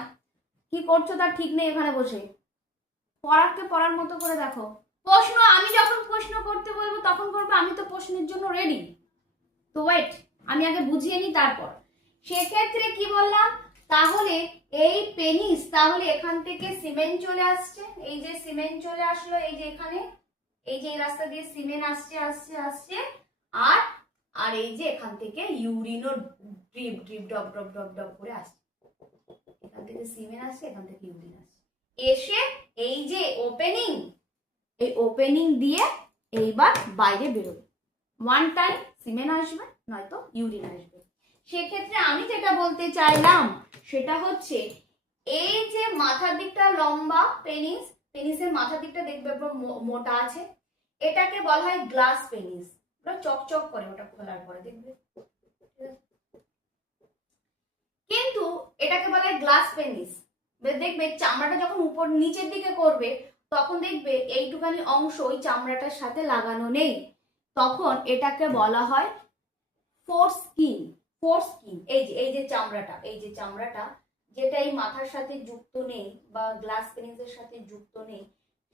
কি করছো তার ঠিক নেই, এখানে বসে পড়ার মতো করে দেখো। প্রশ্ন আমি যখন প্রশ্ন করতে বলবো তখন করবো, আমি তো প্রশ্নের জন্য রেডি। তো ওয়েট, আমি আগে বুঝিয়ে নিই তারপর। সেক্ষেত্রে কি বললাম, তাহলে এই পেনিস, তাহলে এখান থেকে সিমেন্ট চলে আসছে, এই যে সিমেন্ট চলে আসলো, এই যে এখানে এই যে রাস্তা দিয়ে সিমেন্ট আসছে আসছে আসছে, আর আর এই যে এখান থেকে ইউরিনও ড্রিপ ড্রিপ ডপ ডপ ডপ ডপ করে আসছে, এখান থেকে সিমেন্ট আসছে, এখান থেকে ইউরিন আসছে, এসে এই যে ওপেনিং, এই ওপেনিং দিয়ে এইবার বাইরে বেরোবে। ওয়ান টাইম সিমেন্ট আসবে, নয়তো ইউরিন আসবে। সেক্ষেত্রে আমি যেটা বলতে চাইলাম সেটা হচ্ছে এই যে মাথার দিকটা লম্বা পেনিস, পেনিসের মাথার দিকটা দেখবে মোটা আছে, এটাকে বলা হয় গ্লাস পেনিস। ওটা চকচক করে ওটা খোলার পরে দেখবে, কিন্তু এটাকে বলা হয় গ্লাস পেনিস। দেখবে চামড়াটা যখন উপর নিচের দিকে করবে তখন দেখবে এইটুখানি অংশ ওই চামড়াটার সাথে লাগানো নেই, তখন এটাকে বলা হয় ফোর স্কিন। ফোর স্কিন এই যে চামড়াটা যেটা এই মাথার সাথে যুক্ত নেই বা গ্লাস পেনিসের সাথে যুক্ত নেই,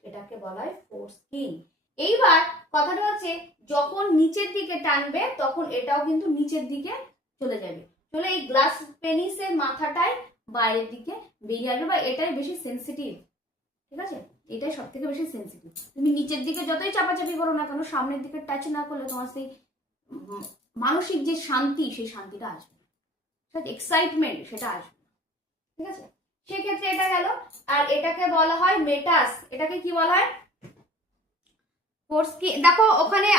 এটাকে বলা হয় ফোর স্কিন। এইবার কথাটা হচ্ছে যখন নিচের দিকে টানবে তখন এটাও কিন্তু নিচের দিকে চলে যাবে, চলে এই গ্লাস পেনিসের মাথাটাই বাইরের দিকে বেরিয়ে আসবে, বা এটাই বেশি সেন্সিটিভ, ঠিক আছে? এটাই সব থেকে বেশি সেন্সিটিভ। তুমি নিচের দিকে যতই চাপাচাপি করো না কেন, সামনের দিকে টাচ না করলে তোমার সেই মানসিক যে শান্তি, সেই শান্তিটা আসবে, এক্সাইটমেন্ট সেটা আসবে, ঠিক আছে? সেক্ষেত্রে এটা গেল। আর এটাকে বলা হয় মেটাস। এটাকে কি বলা হয়? দেখো ওখানে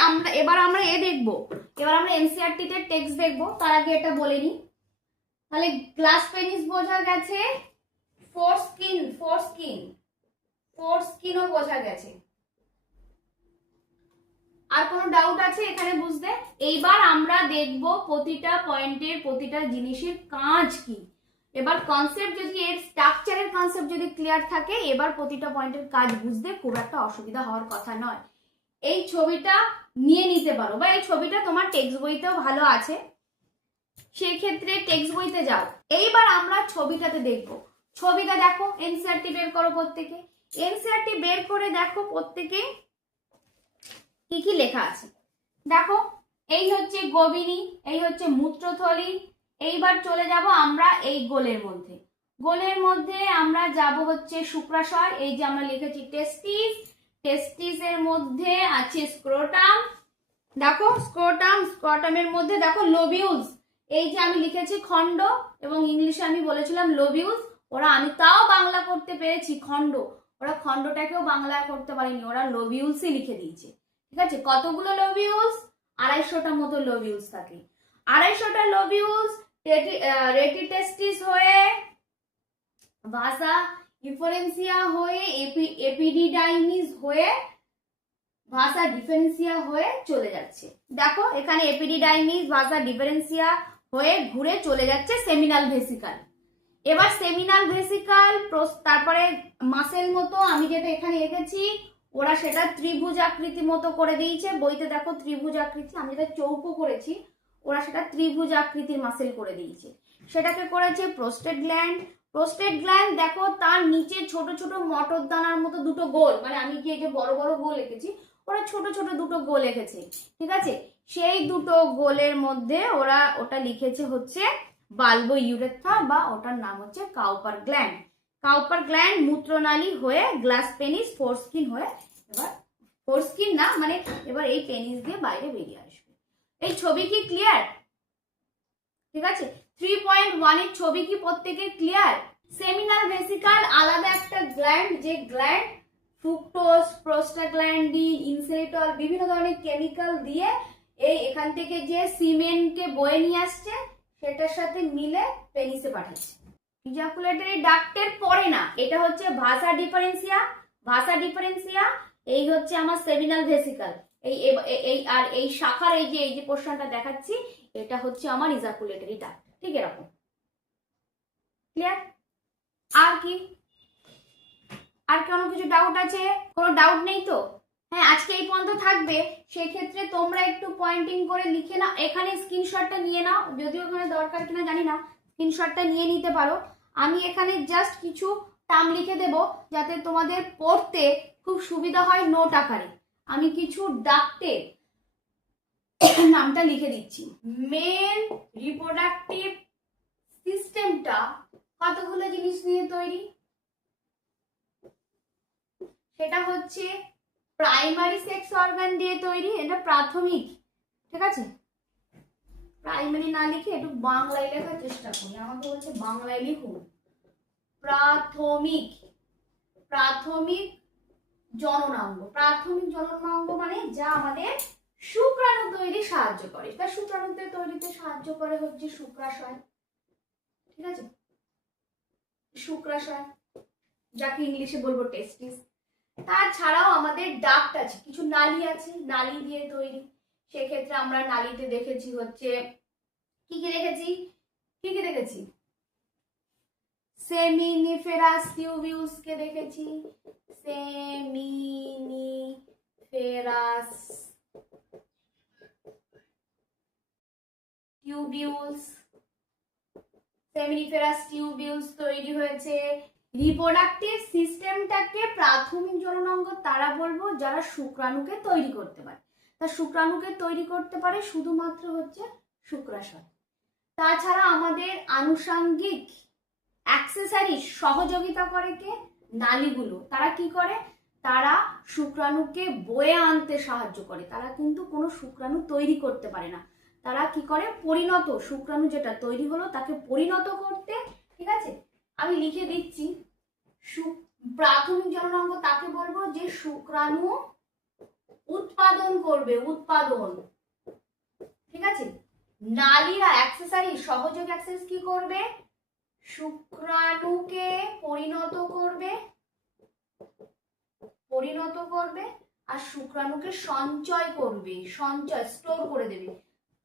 এবার আমরা দেখবো, এবার আমরা এনসিইআরটি তে টেক্সট দেখবো, তার আগে এটা বলে নি। তাহলে গ্লাস পেনিস বোঝা গেছে, ফোর স্কিনও বোঝা গেছে। আর কোনো ডাউট আছে এখানে বুঝতে? এইবার আমরা দেখব প্রতিটা পয়েন্টের প্রতিটা জিনিসের কাজ কি। এবার কনসেপ্ট যদি এর স্ট্রাকচারের কনসেপ্ট যদি ক্লিয়ার থাকে, এবার প্রতিটা পয়েন্টের কাজ বুঝতে খুব একটা অসুবিধা হওয়ার কথা নয়। এই ছবিটা নিয়ে নিতে পারো, বা এই ছবিটা তোমার টেক্সট বইতেও ভালো আছে, সেই ক্ষেত্রে টেক্সট বইতে যাও। এইবার আমরা ছবিটাতে দেখব। ছবিটা দেখো, এনসিইআরটি বের করো প্রত্যেকে। এনসিইআরটি বের করে দেখো প্রত্যেকে কি কি লেখা আছে। দেখো, এই হচ্ছে গোবিনী, এই হচ্ছে মূত্রথলি। এইবার চলে যাব আমরা এই গোলের মধ্যে। গোলের মধ্যে আমরা যাব হচ্ছে শুক্রাশয়। এই যে আমরা লিখেছি টেস্টিস, টেস্টিসের মধ্যে আছে স্ক্রোটাম। দেখো স্ক্রোটাম, স্ক্রোটামের মধ্যে দেখো লোবিউলস। এই যে আমি লিখেছি খণ্ড, এবং ইংলিশে আমি বলেছিলাম লোবিউলস। ওরা, আমি তাও বাংলা করতে পেরেছি খণ্ড, ওরা খণ্ডটাকেও বাংলা করতে পারেনি, ওরা লোবিউলসই লিখে দিয়েছে। ঠিক আছে, কতগুলো লোবিউলস? 250টা মতো লোবিউলস থাকে। 250টা লোবিউলস রেটিটেস্টিস হয়ে, ভাসা ডিফারেন্সিয়া হয়ে, এপিডিডাইমিস হয়ে, ভাসা ডিফারেন্সিয়া হয়ে চলে যাচ্ছে। দেখো এখানে এপিডিডাইমিস, ভাসা ডিফারেন্সিয়া হয়ে ঘুরে চলে যাচ্ছে সেমিনাল ভেসিকাল। এবার সেমিনাল ভেসিকাল, তারপরে মাসেল মতো আমি যেটা এখানে এঁকেছি, ওরা সেটা ত্রিভুজ আকৃতি মতো করে দিয়েছে। বইতে দেখো ত্রিভুজ আকৃতি, আমি যেটা চৌকো করেছি, ওরা সেটা ত্রিভুজ আকৃতির মাসেল করে দিয়েছে। সেটাকে করেছে প্রোস্টেট গ্ল্যান্ড। প্রোস্টেট গ্ল্যান্ড দেখো, তার নিচে ছোট ছোট মটর দানার মতো দুটো গোল, মানে আমি কি এই যে বড় বড় গোল এঁকেছি, ওরা ছোট ছোট দুটো গোল এঁকেছে। ঠিক আছে, সেই দুটো গোলের মধ্যে ওরা ওটা লিখেছে হচ্ছে বাল্বো ইউরেথ্রা, বা ওটার নাম হচ্ছে কাউপার গ্ল্যান্ড। কাউপার গ্ল্যান্ড মূত্রনালী হয়ে গ্লাস পেনিস, ফোরস্কিন হয়ে, এবার ফোরস্কিন না, মানে এবার এই পেনিস দিয়ে বাইরে বেরিয়ে আসবে। এই ছবি কি ক্লিয়ার? ঠিক আছে, 3.1 এর ছবি কি প্রত্যেকের ক্লিয়ার? সেমিনাল ভেসিকাল আলাদা একটা গ্ল্যান্ড, যে গ্ল্যান্ড ফ্রুক্টোজ, প্রোস্টাগ্ল্যান্ডিন, ইনসেলিটল বিভিন্ন ধরনের কেমিক্যাল দিয়ে এই এখান থেকে যে সিমেন্টকে বয়ে নিয়ে আসছে, সেটার সাথে মিলে পেনিসে পাঠাচ্ছে। ইজাকুলেটরি ডাক্টের পরে না, এটা হচ্ছে ভাসা ডিফারেন্সিয়া। ভাসা ডিফারেন্সিয়া, এই হচ্ছে আমার সেমিনাল ভেসিকাল। এই আর এই শাখার এই যে পোর্শনটা দেখাচ্ছি, এটা হচ্ছে আমার ইজাকুলেটরি ডাক্ট। ঠিক এরকম ক্লিয়ার? আর কি, আর কোনো কিছু ডাউট আছে? কোনো ডাউট নেই তো? হ্যাঁ, আজকে এই পর্যন্ত থাকবে। সেক্ষেত্রে তোমরা একটু পয়েন্টিং করে লিখে নাও, এখানে স্ক্রিনশটটা নিয়ে নাও, যদিও ওখানে দরকার কিনা জানি না, স্ক্রিনশটটা নিয়ে নিতে পারো। আমি এখানে জাস্ট কিছু টার্ম লিখে দেব, যাতে তোমাদের পড়তে খুব সুবিধা হয় নোট আকারে। আমি কিছু ডাক্টের নামটা লিখে দিচ্ছি। মেল রিপ্রোডাক্টিভ সিস্টেমটা কতগুলো জিনিস নিয়ে তৈরি? সেটা হচ্ছে প্রাইমারি সেক্স অর্গান দিয়ে তৈরি, এটা প্রাথমিক। ঠিক আছে, প্রাইমারি না লিখে একটু বাংলায় লেখার চেষ্টা করি, আমাকে বলছে বাংলায় লিখুন। প্রাথমিক, প্রাথমিক জননাঙ্গ। প্রাথমিক জননাঙ্গ মানে যা আমাদের শুক্রাণু তৈরি সাহায্য করে, তা শুক্রাণু তৈরিতে সাহায্য করে হচ্ছে শুক্রাশয়। ঠিক আছে, শুক্রাশয়, যাকে ইংলিশে বলবো টেস্টিস। তাছাড়াও আমাদের ডাক্ট আছে, কিছু নালী আছে, নালী দিয়ে তৈরি। সেক্ষেত্রে আমরা নালীতে দেখেছি হচ্ছে কি কি দেখেছি, কি কি দেখেছি? সেমিনিফেরাস টিউবিউলস কে দেখেছি, সেমিনিফেরাস টিউবিউলস, সেমিনিফেরাস টিউবিউলস তৈরি হয়েছে। রিপ্রোডাক্টিভ সিস্টেমটাকে প্রাথমিক জননাঙ্গ তারা বলবো যারা শুক্রাণুকে তৈরি করতে পারে। তা শুক্রাণুকে তৈরি করতে পারে শুধুমাত্র হচ্ছে শুক্রাশয়। তাছাড়া আমাদের আনুষঙ্গিক অ্যাক্সেসরি সহযোগিতা করে কে? নালীগুলো। তারা কি করে? তারা শুক্রাণুকে বয়ে আনতে সাহায্য করে। তারা কিন্তু কোনো শুক্রাণু তৈরি করতে পারে না। তারা কি করে? পরিণত, শুক্রাণু যেটা তৈরি হলো তাকে পরিণত করতে। ঠিক আছে, আমি লিখে দিচ্ছি। প্রাথমিক জননাঙ্গ তাকে বলবো যে শুক্রাণু উৎপাদন করবে, উৎপাদন। ঠিক আছে, নালীরা অ্যাক্সেসরি সহযোগী অ্যাক্সেস কি করবে? শুক্রাণুকে পরিণত করবে, পরিণত করবে। আর শুক্রাণুকে সঞ্চয় করবে, সঞ্চয় স্টোর করে দেবে।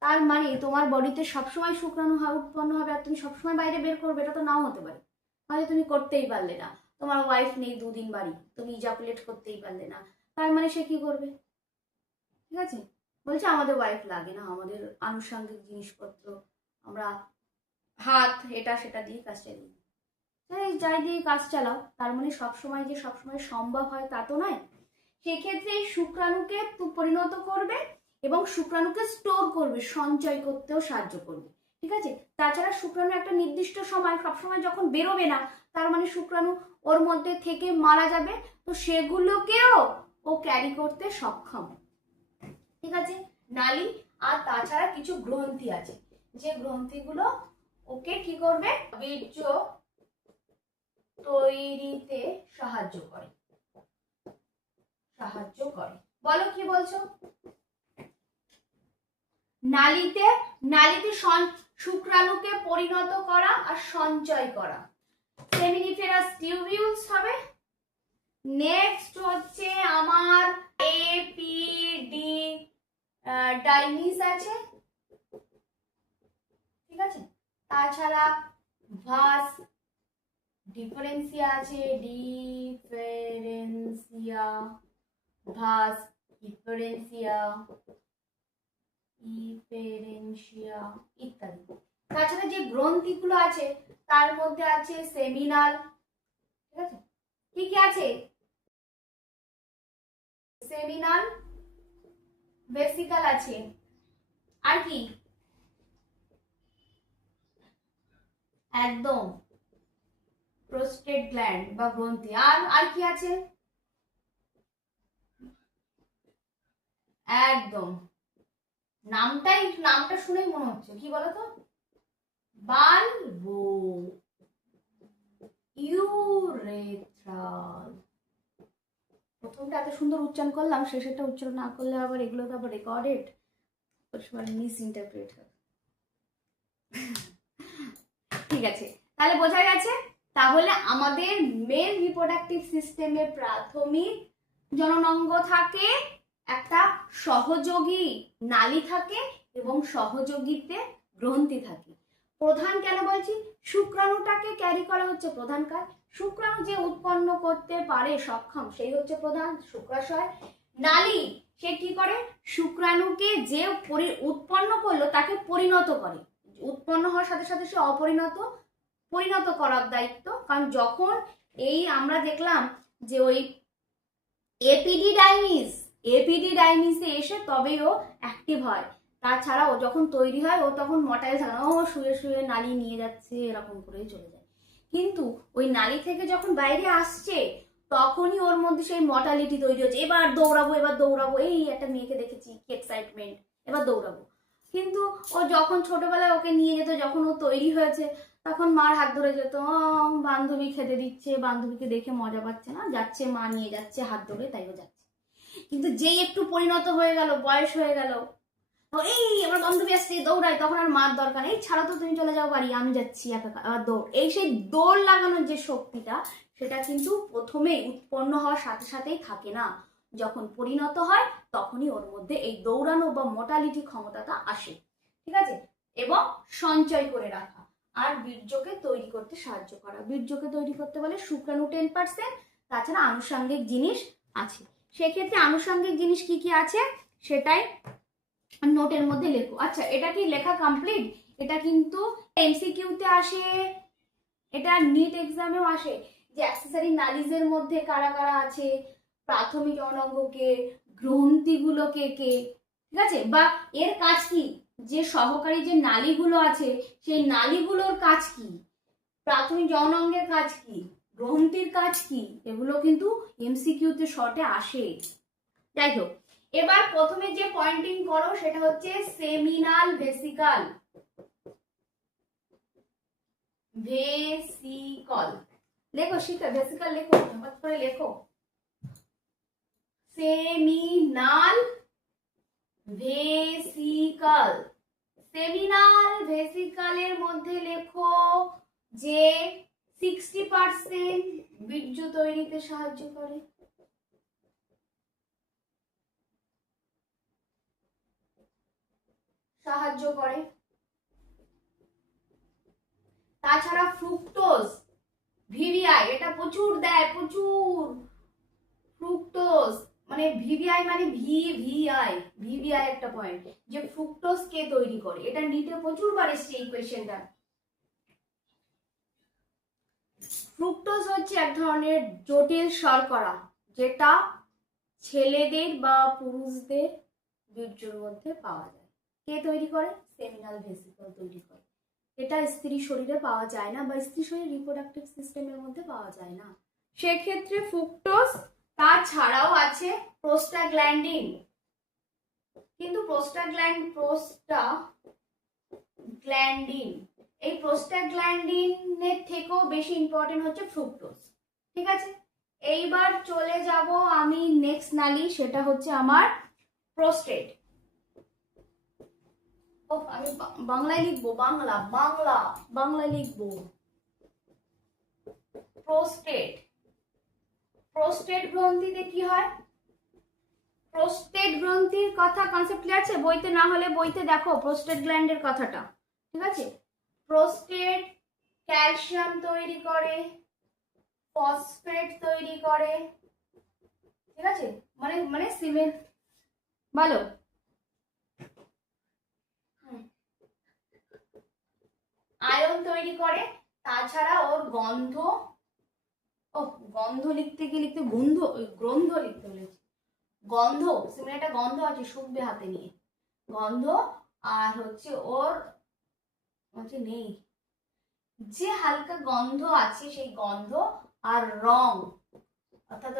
তার মানে তোমার বডিতে সবসময় শুক্রাণু উৎপন্ন হবে আর তুমি সবসময় বাইরে বের করবে, এটা তো নাও হতে পারে। হয়তো তুমি করতেই পারলে না, তোমার ওয়াইফ নেই 2 দিন বাড়ি, তুমি ইজাকুলেট করতেই পারলে না, তার মানে সে কি করবে? ঠিক আছে, বলছে আমাদের ওয়াইফ লাগে না, আমাদের আনুষঙ্গিক জিনিসপত্র, আমরা হাত এটা সেটা দিয়ে কাজ চালিয়ে দিই। যাই দিয়ে কাজ চালাও, তার মানে সবসময় যে সবসময় সম্ভব হয় তা তো নয়। সেক্ষেত্রে এই শুক্রাণুকে পরিণত করবে এবং শুক্রাণুকে স্টোর করবে, সঞ্চয় করতেও সাহায্য করবে। ঠিক আছে, তাছাড়া শুক্রাণু একটা নির্দিষ্ট সময় সবসময় যখন বেরোবে না, তার মানে শুক্রাণু ওর মধ্যে থেকে মারা যাবে, তো সেগুলোকেও ও ক্যারি করতে সক্ষম। ঠিক আছে, নালী আর তাছাড়া কিছু গ্রন্থি আছে, যে গ্রন্থিগুলো ওকে কি করবে, বীর্য তৈরিতে সাহায্য করে। বলো কি বলছো? নালীতে শুক্রাণুকে পরিণত করা আর সঞ্চয় করা, সেমিনিফেরাস টিউবিউলস হবে। নেক্সট হচ্ছে আমার এপিডি ডাইমিস আছে। ঠিক আছে, তাছাড়া ভাস ডিফারেন্সিয়া আছে, ডিফারেন্সিয়া, ভাস ডিফারেন্সিয়া, ইত্যাদি। তাছাড়া যে গ্রন্থিগুলো আছে তার মধ্যে আছে সেমিনাল। ঠিক আছে, কি কি আছে? সেমিনাল, ভেসিকাল আছে, আর কি? একদম প্রোস্টেট গ্ল্যান্ড বা গ্রন্থি। আর কি আছে? একদম নামটা শুনেই মনে হচ্ছে, কি বলতো? বালবো ইউরেথ্রাল। প্রথমটা এত সুন্দর উচ্চারণ করলাম, শেষেরটা উচ্চারণ না করলে আবার এগুলো তো আবার রেকর্ডেড, মিস ইন্টারপ্রেট হবে। ঠিক আছে, তাহলে বোঝা গেছে। তাহলে আমাদের মেল রিপ্রোডাক্টিভ সিস্টেমে প্রাথমিক জননাঙ্গ থাকে, একটা সহযোগী নালী থাকে এবং সহযোগীতে গ্রন্থি থাকে। প্রধান কেন বলছি? শুক্রাণুটাকে ক্যারি করা হচ্ছে প্রধান কাজ। শুক্রাণু যে উৎপন্ন করতে পারে সক্ষম, সেই হচ্ছে প্রধান শুক্রাশয়। নালী সে কি করে? শুক্রাণুকে যে উৎপন্ন করলো তাকে পরিণত করে, উৎপন্ন হওয়ার সাথে সাথে সে পরিণত করার দায়িত্ব। কারণ যখন এই আমরা দেখলাম যে ওই এপিডিডাইমিসে এসে তবেই ও অ্যাক্টিভ হয়, তাছাড়াও যখন তৈরি হয় ও তখন মটাইল থাকে না, ও শুয়ে শুয়ে নালী নিয়ে যাচ্ছে এরকম করেই চলে যায়। কিন্তু ওই নালী থেকে যখন বাইরে আসছে তখনই ওর মধ্যে সেই মর্টালিটি তৈরি হচ্ছে, এবার দৌড়াবো, এই একটা মেয়েকে দেখেছি কি এক্সাইটমেন্ট, এবার দৌড়াবো। কিন্তু ও যখন ছোটবেলায় ওকে নিয়ে যেত, যখন ও তৈরি হয়েছে তখন মার হাত ধরে যেত, বান্ধবী খেতে দিচ্ছে, বান্ধবীকে দেখে মজা পাচ্ছে না, যাচ্ছে মা নিয়ে যাচ্ছে হাত ধরে, তাই ও যাচ্ছে। কিন্তু যেই একটু পরিণত হয়ে গেল, বয়স হয়ে গেল, এই আমার বান্ধবী আসছে দৌড়ায়, তখন আর মার দরকার, এই ছাড়া তো তুমি চলে যাও বাড়ি, আমি যাচ্ছি একা, দৌড়। এই সেই দৌড় লাগানোর যে শক্তিটা, সেটা কিন্তু প্রথমেই উৎপন্ন হওয়ার সাথে সাথেই থাকে না, যখন পরিণত হয় তখনই ওর মধ্যে এই দৌড়ানো বা মোটালিটি ক্ষমতাটা আসে। ঠিক আছে, এবং সঞ্চয় করে রাখা আর বীর্যকে তৈরি করতে সাহায্য করা। বীর্যকে তৈরি করতে বলে শুক্রাণু 10%, তাছাড়া আনুষঙ্গিক জিনিস আছে। সেক্ষেত্রে আনুষঙ্গিক জিনিস কি কি আছে সেটাই নোটের মধ্যে লেখো। আচ্ছা, এটা কি লেখা কমপ্লিট? এটা কিন্তু এমসিকিউতে আসে, এটা নিট এক্সামেও আসে, যে অ্যাক্সেসরি নালিজের মধ্যে কারা কারা আছে, প্রাথমিক অঙ্গকে, গ্রন্থিগুলো কে কে। ঠিক আছে, বা এর কাজ কি, যে সহকারী যে নালীগুলো আছে সেই নালীগুলোর কাজ কি, প্রাথমিক যৌনাঙ্গের কাজ কি, গ্রন্থির কাজ কি, এগুলো কিন্তু এমসিকিউতে শর্টে আসে। যাই হোক, এবার প্রথমে যে পয়েন্টিং করো সেটা হচ্ছে সেমিনাল ভেসিকল। লেখো, শিখো ভেসিকল, লেখো ঝপাত করে লেখো। Seminal vesicle. সেমিনাল ভেসিকলের মধ্যে লেখো যে 60% বীর্য তৈরিতে সাহায্য করে। সাহায্য করে। তাছাড়া ফ্রুক্টোজ, ভিভিআই, এটা প্রচুর দেয়, প্রচুর। ফ্রুক্টোজ মানে ভিভিআই মানে ভিভিআই একটা পয়েন্ট, যে ফ্রুক্টোজ কে তৈরি করে, এটা নিতে প্রচুর বার এসছে এই কোয়েশ্চেনটা। ফ্রুক্টোজ হচ্ছে এক ধরনের জটিল শর্করা, যেটা ছেলেদের বা পুরুষদের বীর্যের মধ্যে পাওয়া যায়। কে তৈরি করে? সেমিনাল ভেসিকল তৈরি করে। এটা স্ত্রী শরীরে পাওয়া যায় না, বা স্ত্রী শরীর রিপ্রোডাক্টিভ সিস্টেমের মধ্যে পাওয়া যায় না, সেক্ষেত্রে ফ্রুক্টোজ। তাছাড়াও আছে প্রোস্টাগ্ল্যান্ডিন, কিন্তু প্রোস্টাগ্ল্যান্ডিন এই প্রোস্টাগ্ল্যান্ডিনের থেকেও বেশি ইম্পর্টেন্ট হচ্ছে ফ্রুক্টোজ। ঠিক আছে, এইবার চলে যাব আমি নেক্সট নালী, সেটা হচ্ছে আমার প্রোস্টেট। আমি বাংলায় লিখবো, বাংলায় লিখবো। প্রোস্টেট গ্রন্থিতে কি হয়? প্রোস্টেট গ্রন্থির কথা কনসেপ্ট ক্লিয়ার আছে? বইতে না হলে বইতে দেখো প্রোস্টেট গ্ল্যান্ডের কথাটা। ঠিক আছে, প্রোস্টেট ক্যালসিয়াম তৈরি করে, ফসফেট তৈরি করে। ঠিক আছে, মানে সিমেন্ট, বলো। আয়ন তৈরি করে। তাছাড়া ওর গন্ধ লিখতে গ্রন্থ লিখতে বলেছি। গন্ধ, সিমেন্ট একটা গন্ধ আছে, শুকবে হাতে নিয়ে, গন্ধ। আর হচ্ছে ওর নেই, যে হালকা গন্ধ আছে সেই গন্ধ, আর রং অর্থাৎ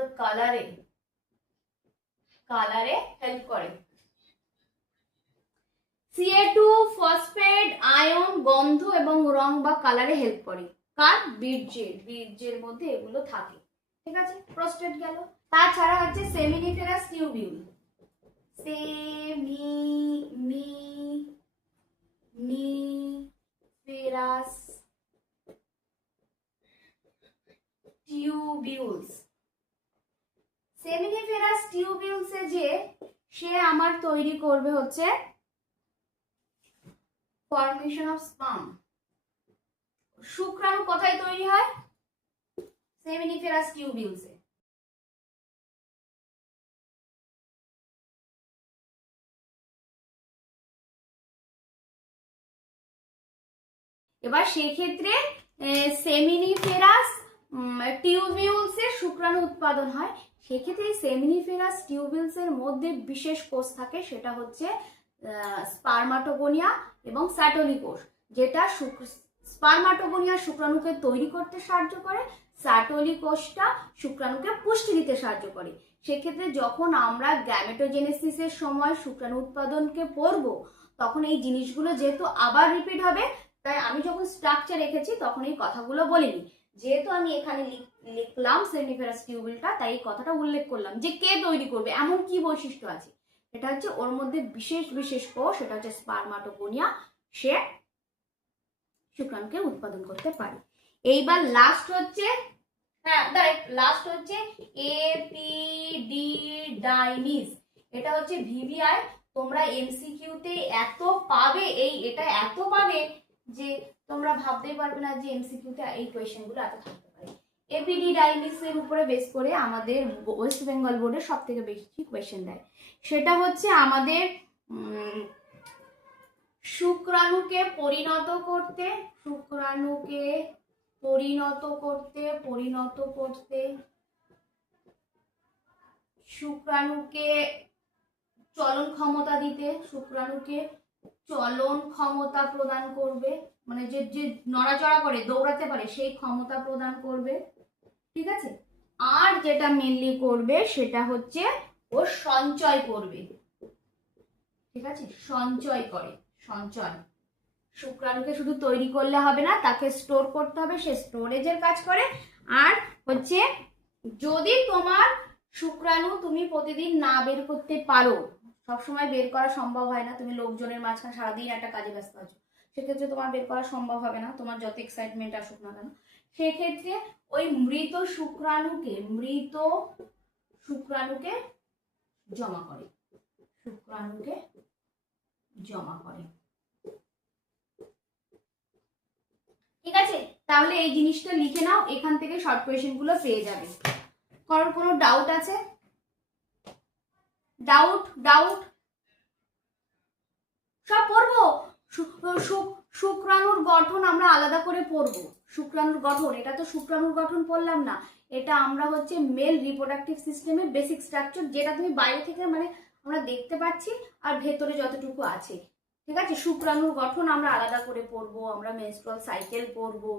কালারে হেল্প করে। Ca2 ফসফেট, আয়ন, গন্ধ এবং রং বা কালারে হেল্প করে। কার? বীর্যের মধ্যে এগুলো থাকে। ঠিক আছে, প্রোস্টেট গেল। তাছাড়া হচ্ছে সেমিনিফেরাস টিউবিউল। সেমিনিফেরাস টিউবিউলস যে সে আমার তৈরি করবে হচ্ছে ফর্মেশন অফ স্পার্ম। শুক্রাণু কোথায় তৈরি হয়? সেমিনিফেরাস টিউবিউলসে। এবার সেক্ষেত্রে সেমিনিফেরাস টিউবিউলসে শুক্রাণু উৎপাদন হয়। সেক্ষেত্রে সেমিনিফেরাস টিউবিউলসের মধ্যে বিশেষ কোষ থাকে, সেটা হচ্ছে স্পার্মাটোগোনিয়া এবং স্যাটোলি কোষ, যেটা স্পার্মাটোগোনিয়া শুক্রাণুকে তৈরি করতে সাহায্য করে, স্যাটোলি কোষটা শুক্রাণুকে পুষ্টি দিতে সাহায্য করে। সেক্ষেত্রে যখন আমরা গ্যামেটোজেনেসিসের সময় শুক্রাণু উৎপাদনকে পড়ব, তখন এই জিনিসগুলো যেহেতু আবার রিপিট হবে, তাই আমি যখন স্ট্রাকচার রেখেছি তখন এই কথাগুলো বলিনি। যেহেতু আমি এখানে লিখলাম সেমিনিফেরাস টিউবিউলটা, তাই এই কথাটা উল্লেখ করলাম যে কে তৈরি করবে, এমন কি বৈশিষ্ট্য আছে। এটা হচ্ছে ওর মধ্যে বিশেষ কোষ, সেটা হচ্ছে স্পার্মাটোগোনিয়া, সে শুক্রাণুকে উৎপাদন করতে পারে। এইবার লাস্ট হচ্ছে এপিডিডাইমিস। এটা হচ্ছে ভিভিআই। তোমরা এমসিকিউতে এত পাবে, এটা এত পাবে যে তোমরা ভাবতেই পারবে না যে এমসিকিউতে এই কোয়েশ্চেনগুলো এত থাকতে পারে। এপিডিডাইমিসের উপরে বেস করে আমাদের ওয়েস্ট বেঙ্গল বোর্ডে সব থেকে বেশি কোয়েশ্চেন দেয়। সেটা হচ্ছে আমাদের শুক্রাণুকে পরিণত করতে শুক্রাণুকে চলন ক্ষমতা দিতে, শুক্রাণুকে চলন ক্ষমতা প্রদান করবে, মানে যে নড়াচড়া করে, দৌড়াতে পারে, সেই ক্ষমতা প্রদান করবে। ঠিক আছে, আর যেটা মেনলি করবে সেটা হচ্ছে ও সঞ্চয় করবে। ঠিক আছে, সঞ্চয়। শুক্রাণুকে শুধু তৈরি করলে হবে না, তাকে স্টোর করতে হবে, সে স্টোরেজের কাজ করে। আর হচ্ছে যদি তোমার শুক্রাণু তুমি প্রতিদিন না বের করতে পারো, সবসময় বের করা সম্ভব হয় না, তুমি লোকজনের মাঝখানে সারাদিন একটা কাজে ব্যস্ত আছো, সেক্ষেত্রে তোমার বের করা সম্ভব হবে না, তোমার যত এক্সাইটমেন্ট আসুক না কেন। সেক্ষেত্রে ওই মৃত শুক্রাণুকে জমা করে, জমা করে। ঠিক আছে, তাহলে এই জিনিসটা লিখে নাও, এখান থেকে শর্ট কোয়েশ্চেন গুলো পেয়ে যাবে। কারোর কোনো ডাউট আছে? ডাউট ডাউট সব পড়বো। শুক্রাণুর গঠন আমরা আলাদা করে পড়বো। শুক্রাণুর গঠন, এটা তো শুক্রাণুর গঠন পড়লাম না, এটা আমরা হচ্ছে মেল রিপ্রোডাক্টিভ সিস্টেমের বেসিক স্ট্রাকচার, যেটা তুমি বাইরে থেকে মানে আমরা দেখতে পাচ্ছি আর ভেতরে যতটুকু আছে। ঠিক আছে, শুক্রাণুর গঠন আমরা আলাদা করে পড়বো, আমরা মেনস্ট্রুয়াল সাইকেল পড়বো,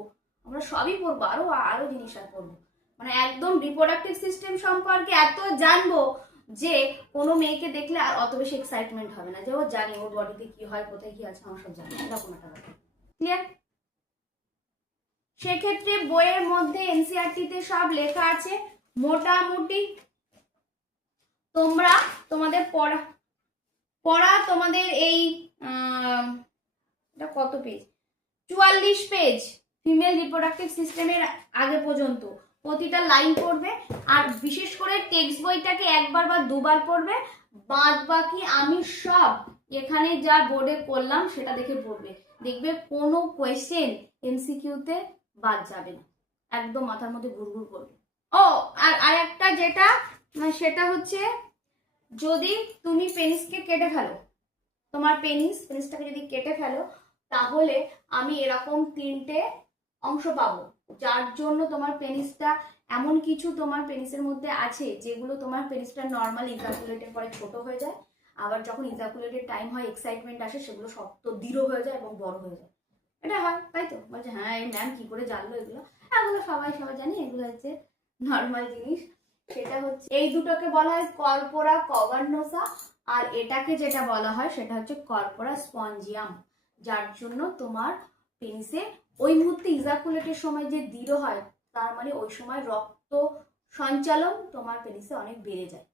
আমরা সবই পড়বো, আরো আরো জিনিস আর পড়বো। মানে একদম রিপ্রোডাক্টিভ সিস্টেম সম্পর্কে এত জানবো যে কোনো মেয়েকে দেখলে আর অত বেশি এক্সাইটমেন্ট হবে না, যে ও জানি ওর বডিতে কি হয়, কোথায় কি আছে, আমার সব জানি, এরকম একটা ব্যাপার। ক্লিয়ার? সেক্ষেত্রে বইয়ের মধ্যে এনসিইআরটি-তে সব লেখা আছে মোটামুটি। তোমরা তোমাদের পড়া তোমাদের এই এটা কত পেজ, 44 পেজ ফিমেল রিপ্রোডাক্টিভ সিস্টেমের আগে পর্যন্ত প্রতিটা লাইন পড়বে। আর বিশেষ করে টেক্সট বইটাকে একবার বা দুবার পড়বে, বাদ বাকি আমি সব এখানে যা বোর্ডে করলাম সেটা দেখে পড়বে। দেখবে কোনো কোয়েশ্চেন এমসিকিউতে বাদ যাবে না, একদম মাথার মধ্যে ঘুরঘুর করবে। ও আর একটা যেটা সেটা হচ্ছে, যদি তুমি পেনিসকে কেটে ফেলো, তোমার পেনিসটাকে যদি কেটে ফেলো, তাহলে আমি এরকম 3টে অংশ পাবো, যার জন্য তোমার পেনিসটা এমন কিছু তোমার পেনিসের মধ্যে আছে যেগুলো তোমার পেনিসটা নর্মাল ইজাকুলেটের পরে ছোট হয়ে যায়, আবার যখন ইজাকুলেটের টাইম হয় এক্সাইটমেন্ট আসে, সেগুলো শক্ত দৃঢ় হয়ে যায় এবং বড় হয়ে যায়। এটা হয়, তাই তো? বলছে হ্যাঁ এই ম্যাম কি করে জানলো এগুলো? এগুলো সবাই জানি, এগুলো হচ্ছে নর্মাল জিনিস। সেটা হচ্ছে এই দুটোকে বলা হয় কর্পোরা ক্যাভার্নোসা, আর এটাকে যেটা বলা হয় সেটা হচ্ছে কর্পোরা স্পঞ্জিয়াম, যার জন্য তোমার পেনিসে ওই মুহূর্তে ইজাকুলেটের সময় যে দৃঢ় হয়, তার মানে ওই সময় রক্ত সঞ্চালন তোমার পেনিসে অনেক বেড়ে যায়।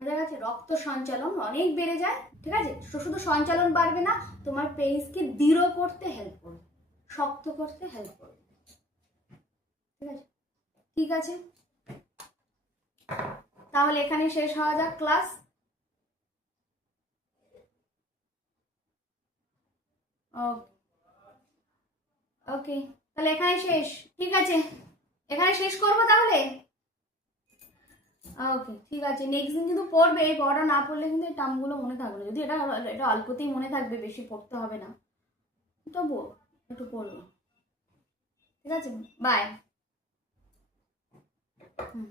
বুঝা গেছে? রক্ত সঞ্চালন অনেক বেড়ে যায়। ঠিক আছে, শুধু সঞ্চালন বাড়বে না, তোমার পেনিসকে দৃঢ় করতে হেল্প করবে, শক্ত করতে হেল্প করবে। ঠিক আছে, ঠিক আছে, তাহলে এখানে শেষ হওয়া যাক ক্লাস। ওকে, তাহলে এখানে শেষ। ঠিক আছে, এখানে শেষ করবো তাহলে। ওকে, ঠিক আছে, নেক্সট দিন কিন্তু পড়বে। এই পড়াটা না পড়লে কিন্তু এই টার্মগুলো মনে থাকবে, যদি এটা এটা অল্পতেই মনে থাকবে, বেশি পড়তে হবে না, তবুও একটু পড়বো। ঠিক আছে, বাই। হুম।